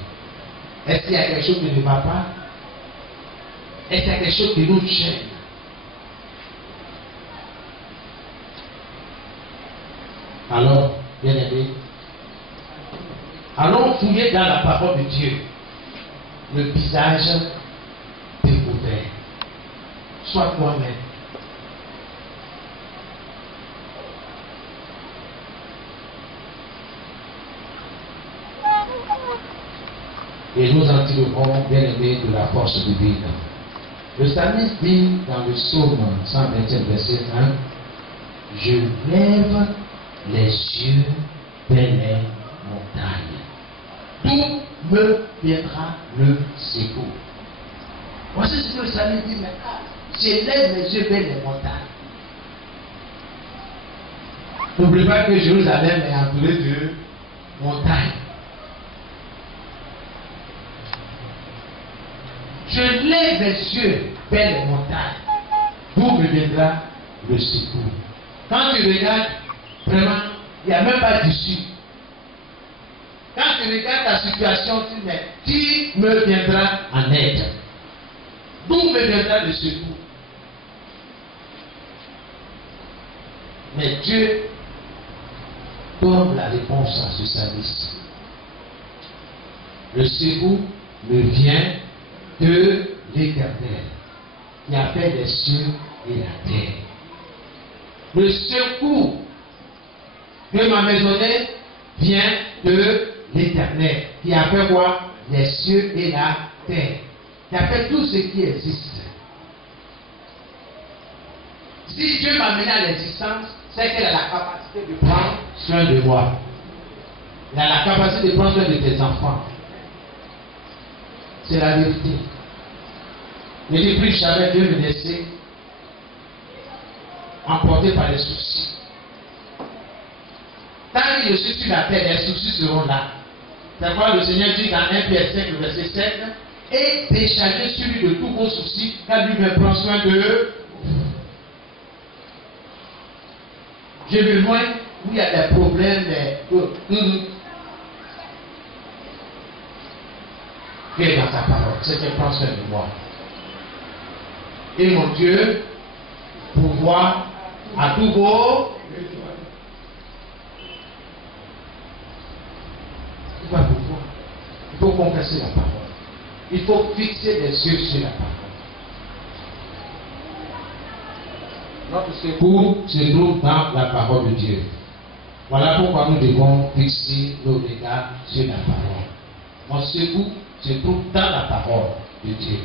Est-ce qu'il y a quelque chose qui ne va pas? Est-ce qu'il y a quelque chose qui nous gêne? Alors, bien-aimés, allons fouiller dans la parole de Dieu le visage découvert. Sois toi-même. Et nous en tirerons, bien-aimés, de la force divine. Le psalmiste dit dans le psaume 120, verset 1, je lève les yeux vers les montagnes. D'où me viendra le secours? Voici ce que le psalmiste dit maintenant. Je lève les yeux vers les montagnes. N'oubliez pas que Jérusalem est entourée de montagnes. Je lève les yeux vers les montagnes. D'où me viendra le secours? Quand tu regardes, vraiment, il n'y a même pas d'issue. Quand tu regardes ta situation, tu dis, qui me viendra en aide? D'où me viendra le secours? Mais Dieu donne la réponse à ce service. Le secours me vient de l'Éternel, qui a fait les cieux et la terre. Le secours de ma maisonnée vient de l'Éternel, qui a fait quoi? Les cieux et la terre. Qui a fait tout ce qui existe. Si Dieu m'a amené à l'existence, c'est qu'il a la capacité de prendre soin de moi. Il a la capacité de prendre soin de tes enfants. C'est la vérité. Ne dis plus jamais Dieu me laisser emporté par les soucis. Tant que je suis sur la terre, les soucis seront là. C'est pourquoi le Seigneur dit dans 1 Pierre 5, verset 7, et déchargez sur lui de tous vos soucis, car lui me prend soin de eux. Je me loin où il y a des problèmes. Dieu est dans sa parole, c'est qu'il prend soin de moi. Et mon Dieu, pouvoir à tous vos. Il va pouvoir. Il faut confesser la parole. Il faut fixer les yeux sur la parole. Notre secours se trouve dans la parole de Dieu. Voilà pourquoi nous devons fixer nos regards sur la parole. Mon secours se trouve dans la parole de Dieu.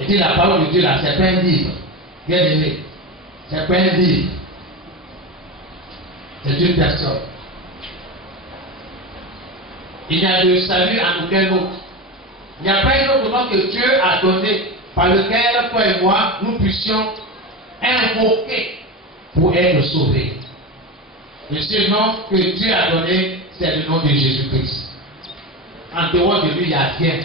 Et dit la parole de Dieu là, c'est pas un livre. Bien aimé. C'est pas un livre. C'est une personne. Il n'y a de salut en aucun autre. Il n'y a pas un autre nom que Dieu a donné par lequel toi et moi nous puissions invoquer pour être sauvés. Le seul nom que Dieu a donné, c'est le nom de Jésus-Christ. En dehors de lui, il n'y a rien.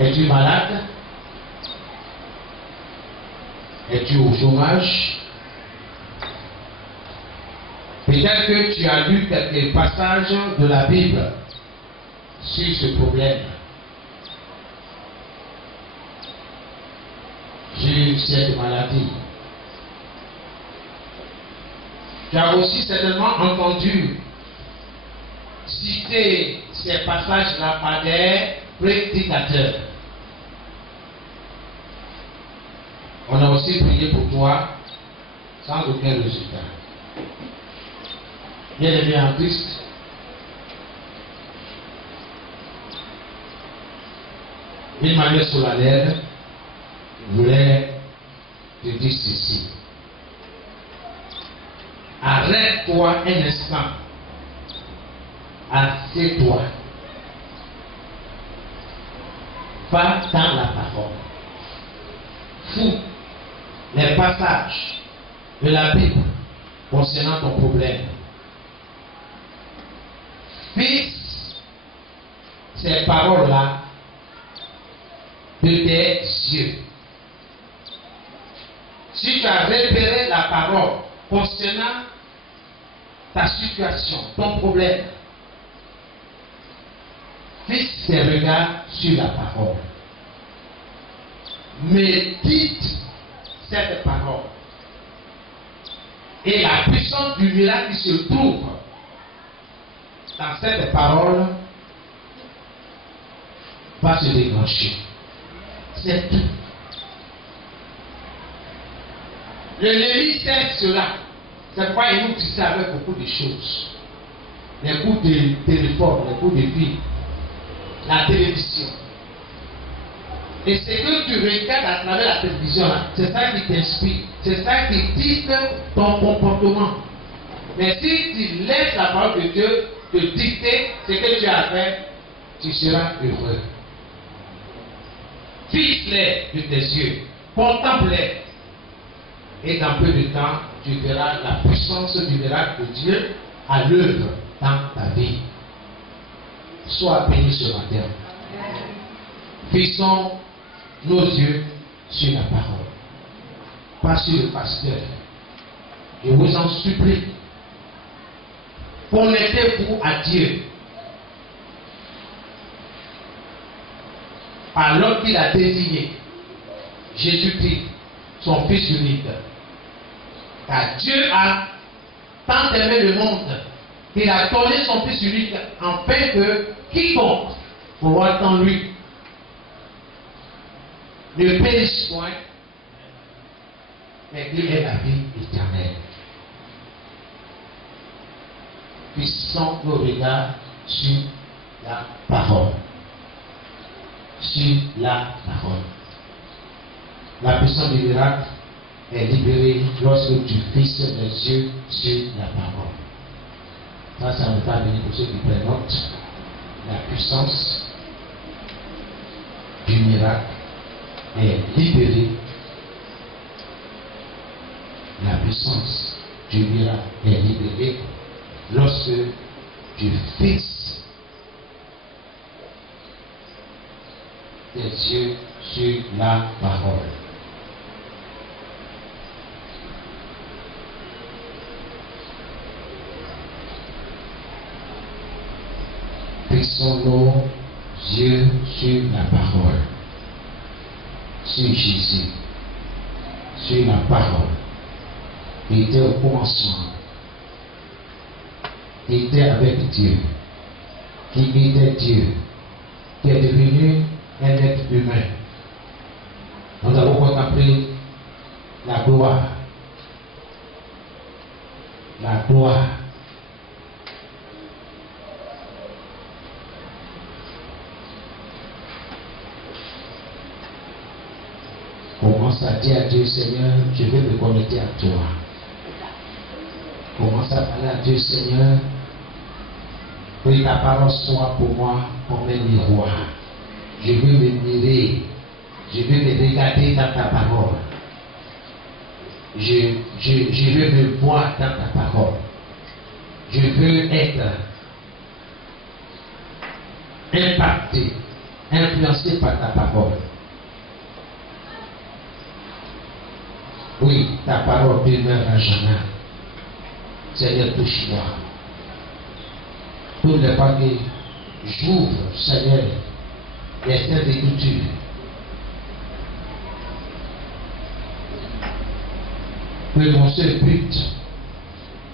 Es-tu malade? Es-tu au chômage? Peut-être que tu as lu quelques passages de la Bible sur ce problème. J'ai eu cette maladie. Tu as aussi certainement entendu citer ces passages-là par des prédicateurs. On a aussi prié pour toi sans aucun résultat. Bien-aimé en Christ, d'une manière solennelle, je voulais te dire ceci. Arrête-toi un instant. Assieds-toi. Va dans la parole. Fous les passages de la Bible concernant ton problème. Fixe ces paroles-là de tes yeux. Si tu as repéré la parole concernant ta situation, ton problème, fixe tes regards sur la parole. Médite cette parole. Et la puissance du miracle qui se trouve dans cette parole va se déclencher. C'est tout. L'ennemi sait cela. C'est pourquoi il nous dit ça avec beaucoup de choses. Les coups de téléphone, les coups de fil, la télévision. Et ce que tu regardes à travers la télévision, c'est ça qui t'inspire. C'est ça qui dicte ton comportement. Mais si tu laisses la parole de Dieu te dicter ce que tu as fait, tu seras heureux. Fixe-les de tes yeux, contemple-les. Et dans peu de temps, tu verras la puissance du miracle de Dieu à l'œuvre dans ta vie. Sois béni ce matin. Fixons nos yeux sur la parole, pas sur le pasteur. Je vous en supplie. Connectez-vous à Dieu. Alors qu'il a désigné Jésus-Christ, son Fils unique. Car Dieu a tant aimé le monde qu'il a donné son Fils unique afin que quiconque croit en lui ne périsse point, mais qu'il ait la vie éternelle. Fixons nos regards sur la parole. Sur la parole. La puissance du miracle est libérée lorsque tu fixes les yeux sur la parole. Ça ne va pas venir pour ceux qui prennent note. La puissance du miracle est libérée. La puissance du miracle est libérée lorsque tu fixes tes yeux sur la parole. Fixons nos yeux sur la parole, sur Jésus, sur la parole. Il était au commencement, il était avec Dieu, qui était Dieu, qui est devenu un être humain. Nous avons contemplé la gloire. La gloire. Commence à dire à Dieu, Seigneur, je veux me connecter à toi. Commence à parler à Dieu, Seigneur, que ta parole soit pour moi comme un miroir. Je veux me mirer, je veux me regarder dans ta parole. Je veux me voir dans ta parole. Je veux être impacté, influencé par ta parole. Oui, ta parole demeure à jamais. Seigneur, touche-moi. Toutes les fois que j'ouvre, Seigneur, les Saintes Écritures, que mon seul but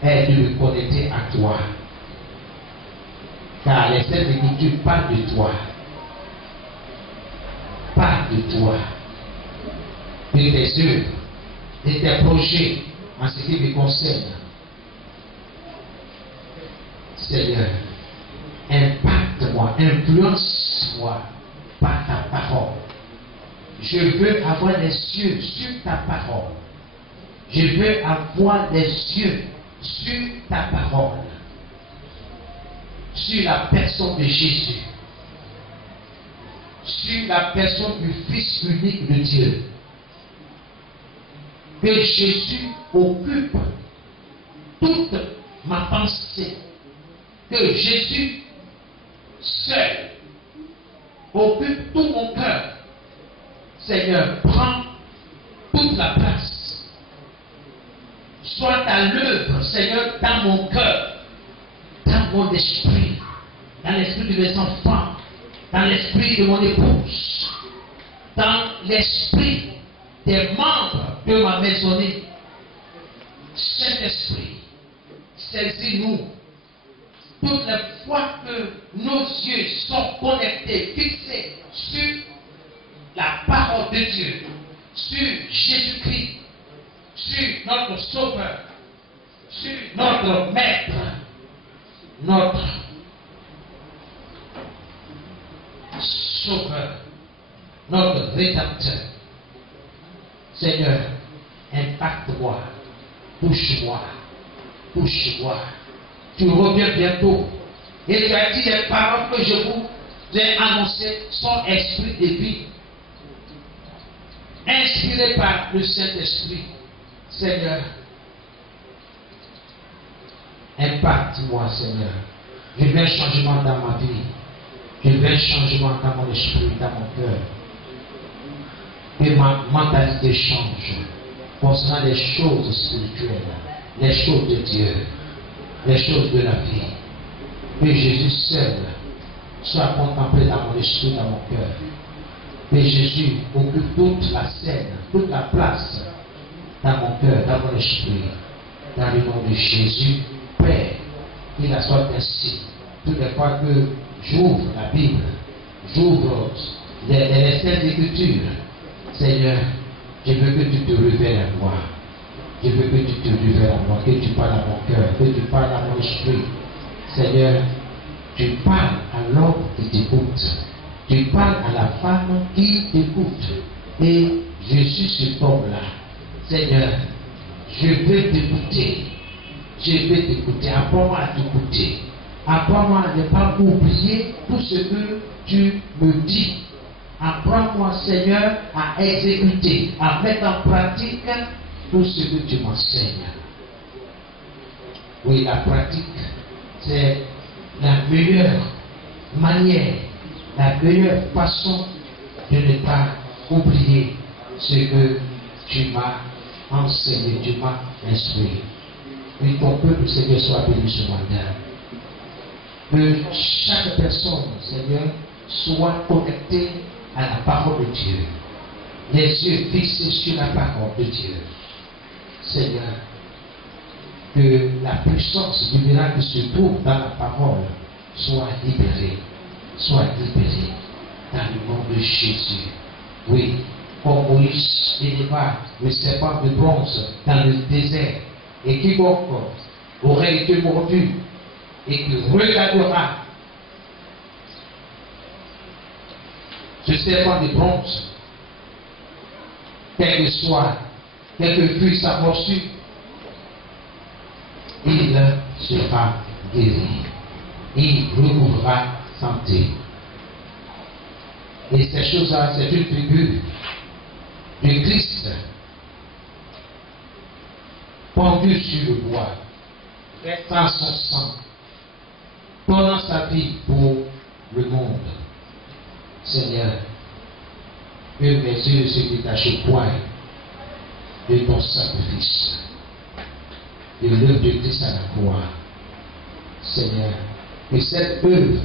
est de me connecter à toi. Car les Saintes Écritures parlent de toi. Parlent de toi. De tes œuvres, de tes projets en ce qui me concerne. Seigneur, impacte-moi, influence-moi par ta parole. parole. Je veux avoir les yeux sur ta parole. Je veux avoir les yeux sur ta parole. Sur la personne de Jésus. Sur la personne du Fils unique de Dieu. Que Jésus occupe toute ma pensée. Que Jésus seul occupe tout mon cœur. Seigneur, prends toute la place. Sois à l'œuvre, Seigneur, dans mon cœur, dans mon esprit, dans l'esprit de mes enfants, dans l'esprit de mon épouse, dans l'esprit des membres de ma maisonnée. Saint-Esprit, saisis-nous. Toutes les fois que nos yeux sont connectés, fixés sur la parole de Dieu, sur Jésus-Christ, sur notre Sauveur, sur notre Maître, notre Sauveur, notre Rédempteur. Seigneur, impacte-moi, touche-moi, touche-moi. Tu reviens bientôt. Et tu as dit les paroles que je vous ai annoncées sont esprit de vie. Inspiré par le Saint-Esprit. Seigneur, impacte-moi, Seigneur. Je veux un changement dans ma vie. Je veux un changement dans mon esprit, dans mon cœur. Que ma mentalité change concernant les choses spirituelles, les choses de Dieu, les choses de la vie. Que Jésus seul soit contemplé dans mon esprit, dans mon cœur. Que Jésus occupe toute la scène, toute la place dans mon cœur, dans mon esprit. Dans le nom de Jésus, Père, qu'il en soit ainsi. Toutes les fois que j'ouvre la Bible, j'ouvre les scènes d'écriture, Seigneur, je veux que tu te révèles à moi. Je veux que tu te révèles à moi, que tu parles à mon cœur, que tu parles à mon esprit. Seigneur, tu parles à l'homme qui t'écoute. Tu parles à la femme qui t'écoute. Et je suis cet homme-là. Seigneur, je veux t'écouter. Je veux t'écouter. Apprends-moi à t'écouter. Apprends-moi à ne pas oublier tout ce que tu me dis. Apprends-moi, Seigneur, à exécuter, à mettre en pratique tout ce que tu m'enseignes. Oui, la pratique, c'est la meilleure manière, la meilleure façon de ne pas oublier ce que tu m'as enseigné, tu m'as instruit. Que ton peuple, Seigneur, soit béni ce matin. Que chaque personne, Seigneur, soit connectée à la parole de Dieu. Les yeux fixés sur la parole de Dieu. Seigneur, que la puissance du miracle qui se trouve dans la parole soit libérée. Soit libérée dans le nom de Jésus. Oui, comme Moïse éleva le serpent de bronze dans le désert, et quiconque aurait été mordu et qui regardera ce serpent de bronze, quelle que fût sa morsure, il sera guéri. Il recouvrera santé. Et ces choses-là, c'est une figure de Christ pendu sur le bois, versant son sang, donnant sa vie pour le monde. Seigneur, que mes yeux se détachent point de ton sacrifice, de l'œuvre de Christ à la croix. Seigneur, que cette œuvre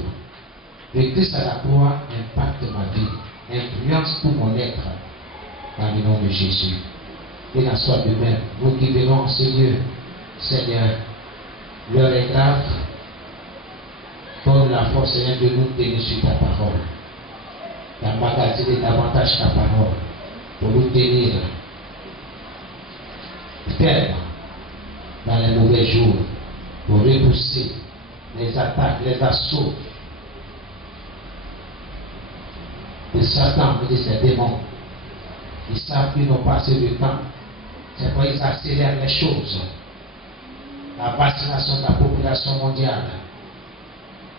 de Christ à la croix impacte ma vie, influence tout mon être, dans le nom de Jésus. Et en soit de même, nous qui venons en ce lieu, Seigneur, l'heure est grave, donne la force, Seigneur, de nous tenir sur ta parole. D'emmagasiner davantage ta parole pour nous tenir fermes dans les mauvais jours, pour repousser les attaques, les assauts de Satan et de ses démons. Ils savent qu'ils n'ont pas assez de temps. C'est pourquoi ils accélèrent les choses. La vaccination de la population mondiale.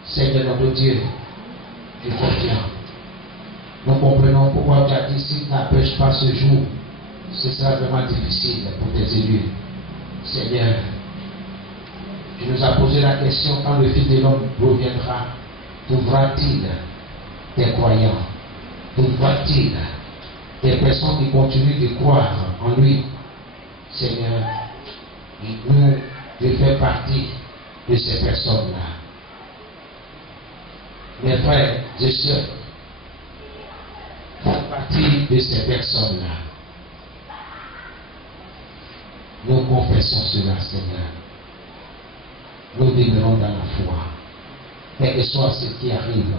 Seigneur notre Dieu, je confiance. Nous comprenons pourquoi tu as dit si tu n'empêches pas ce jour, ce sera vraiment difficile pour tes élus. Seigneur, tu nous as posé la question quand le Fils de l'homme reviendra, trouvera-t-il des croyants? Trouvera-t-il des personnes qui continuent de croire en lui? Seigneur, nous devons faire partie de ces personnes-là. Mes frères et sœurs, font partie de ces personnes-là. Nous confessons cela, Seigneur. Nous demeurons dans la foi. Quel que soit ce qui arrive,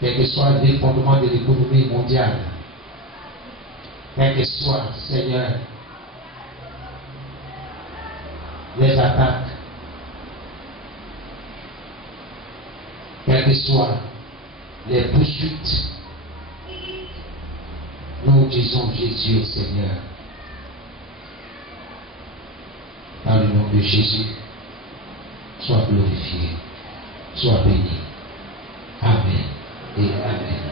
quel que soit le fondement de l'économie mondiale, quel que soit, Seigneur, les attaques, quelles que soient les poursuites, nous disons Jésus, Seigneur, dans le nom de Jésus, sois glorifié, sois béni. Amen et Amen.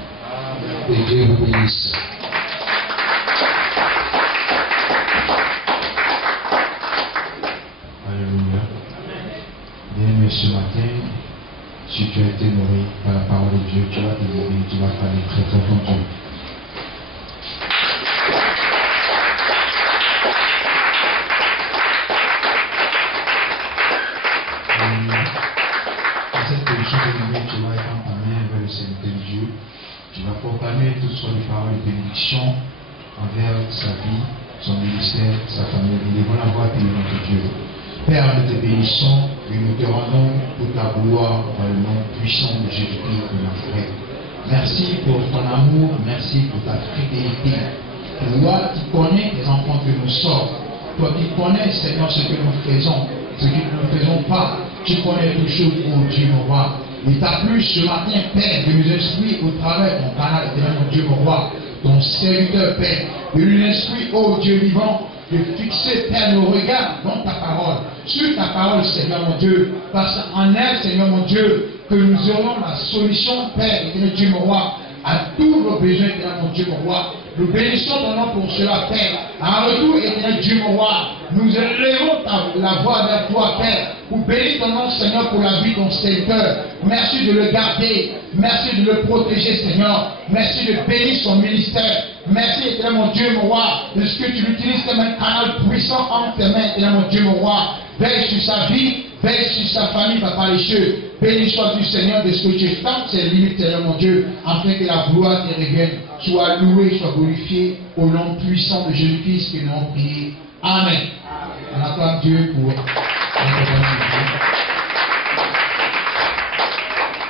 Que Dieu vous bénisse. Alléluia. Bien-aimé, ce matin, si tu as été nourri par la parole de Dieu, tu vas te nourrir, tu vas parler très très ton Dieu. Dans cette position de lumière, tu vas étendre ta main vers le Seigneur de Dieu. Tu vas proclamer toutes sortes de paroles de bénédiction envers sa vie, son ministère, sa famille. Nous devons la voir bénie notre Dieu. Père, nous te bénissons et nous te rendons pour ta gloire dans le nom puissant de Jésus-Christ de Nazareth. Merci pour ton amour, merci pour ta fidélité. Toi qui connais les enfants que nous sommes, toi qui connais, Seigneur, ce que nous faisons, ce que nous ne faisons pas, tu connais toutes choses, oh Dieu, mon roi. Il t'a plu ce matin, Père, de nous instruire au travers de ton canal, mon Dieu, mon roi, ton serviteur, Père, de nous instruire, oh Dieu vivant, de fixer, Père, nos regards dans ta parole, sur ta parole, Seigneur mon Dieu, parce qu'en elle, Seigneur mon Dieu, que nous aurons la solution, Père, éternel Dieu mon roi, à tous nos besoins, éternel mon Dieu mon roi. Nous bénissons ton nom pour cela, Père. En retour, éternel Dieu mon roi, nous élevons la voix vers toi, Père, pour bénir ton nom, Seigneur, pour la vie de ton serviteur. Merci de le garder, merci de le protéger, Seigneur. Merci de bénir son ministère. Merci, éternel mon Dieu, mon roi, de ce que tu l'utilises comme un canal puissant entre tes mains, éternel mon Dieu, mon roi. Veille sur sa vie, veille sur sa famille, papa les cieux. Béni soit du Seigneur de ce que tu fais, c'est limite, Seigneur mon Dieu, afin que la gloire te revienne. Sois loué, sois glorifié au nom puissant de Jésus-Christ que nous avons prié. Amen. On acclame Dieu pour notre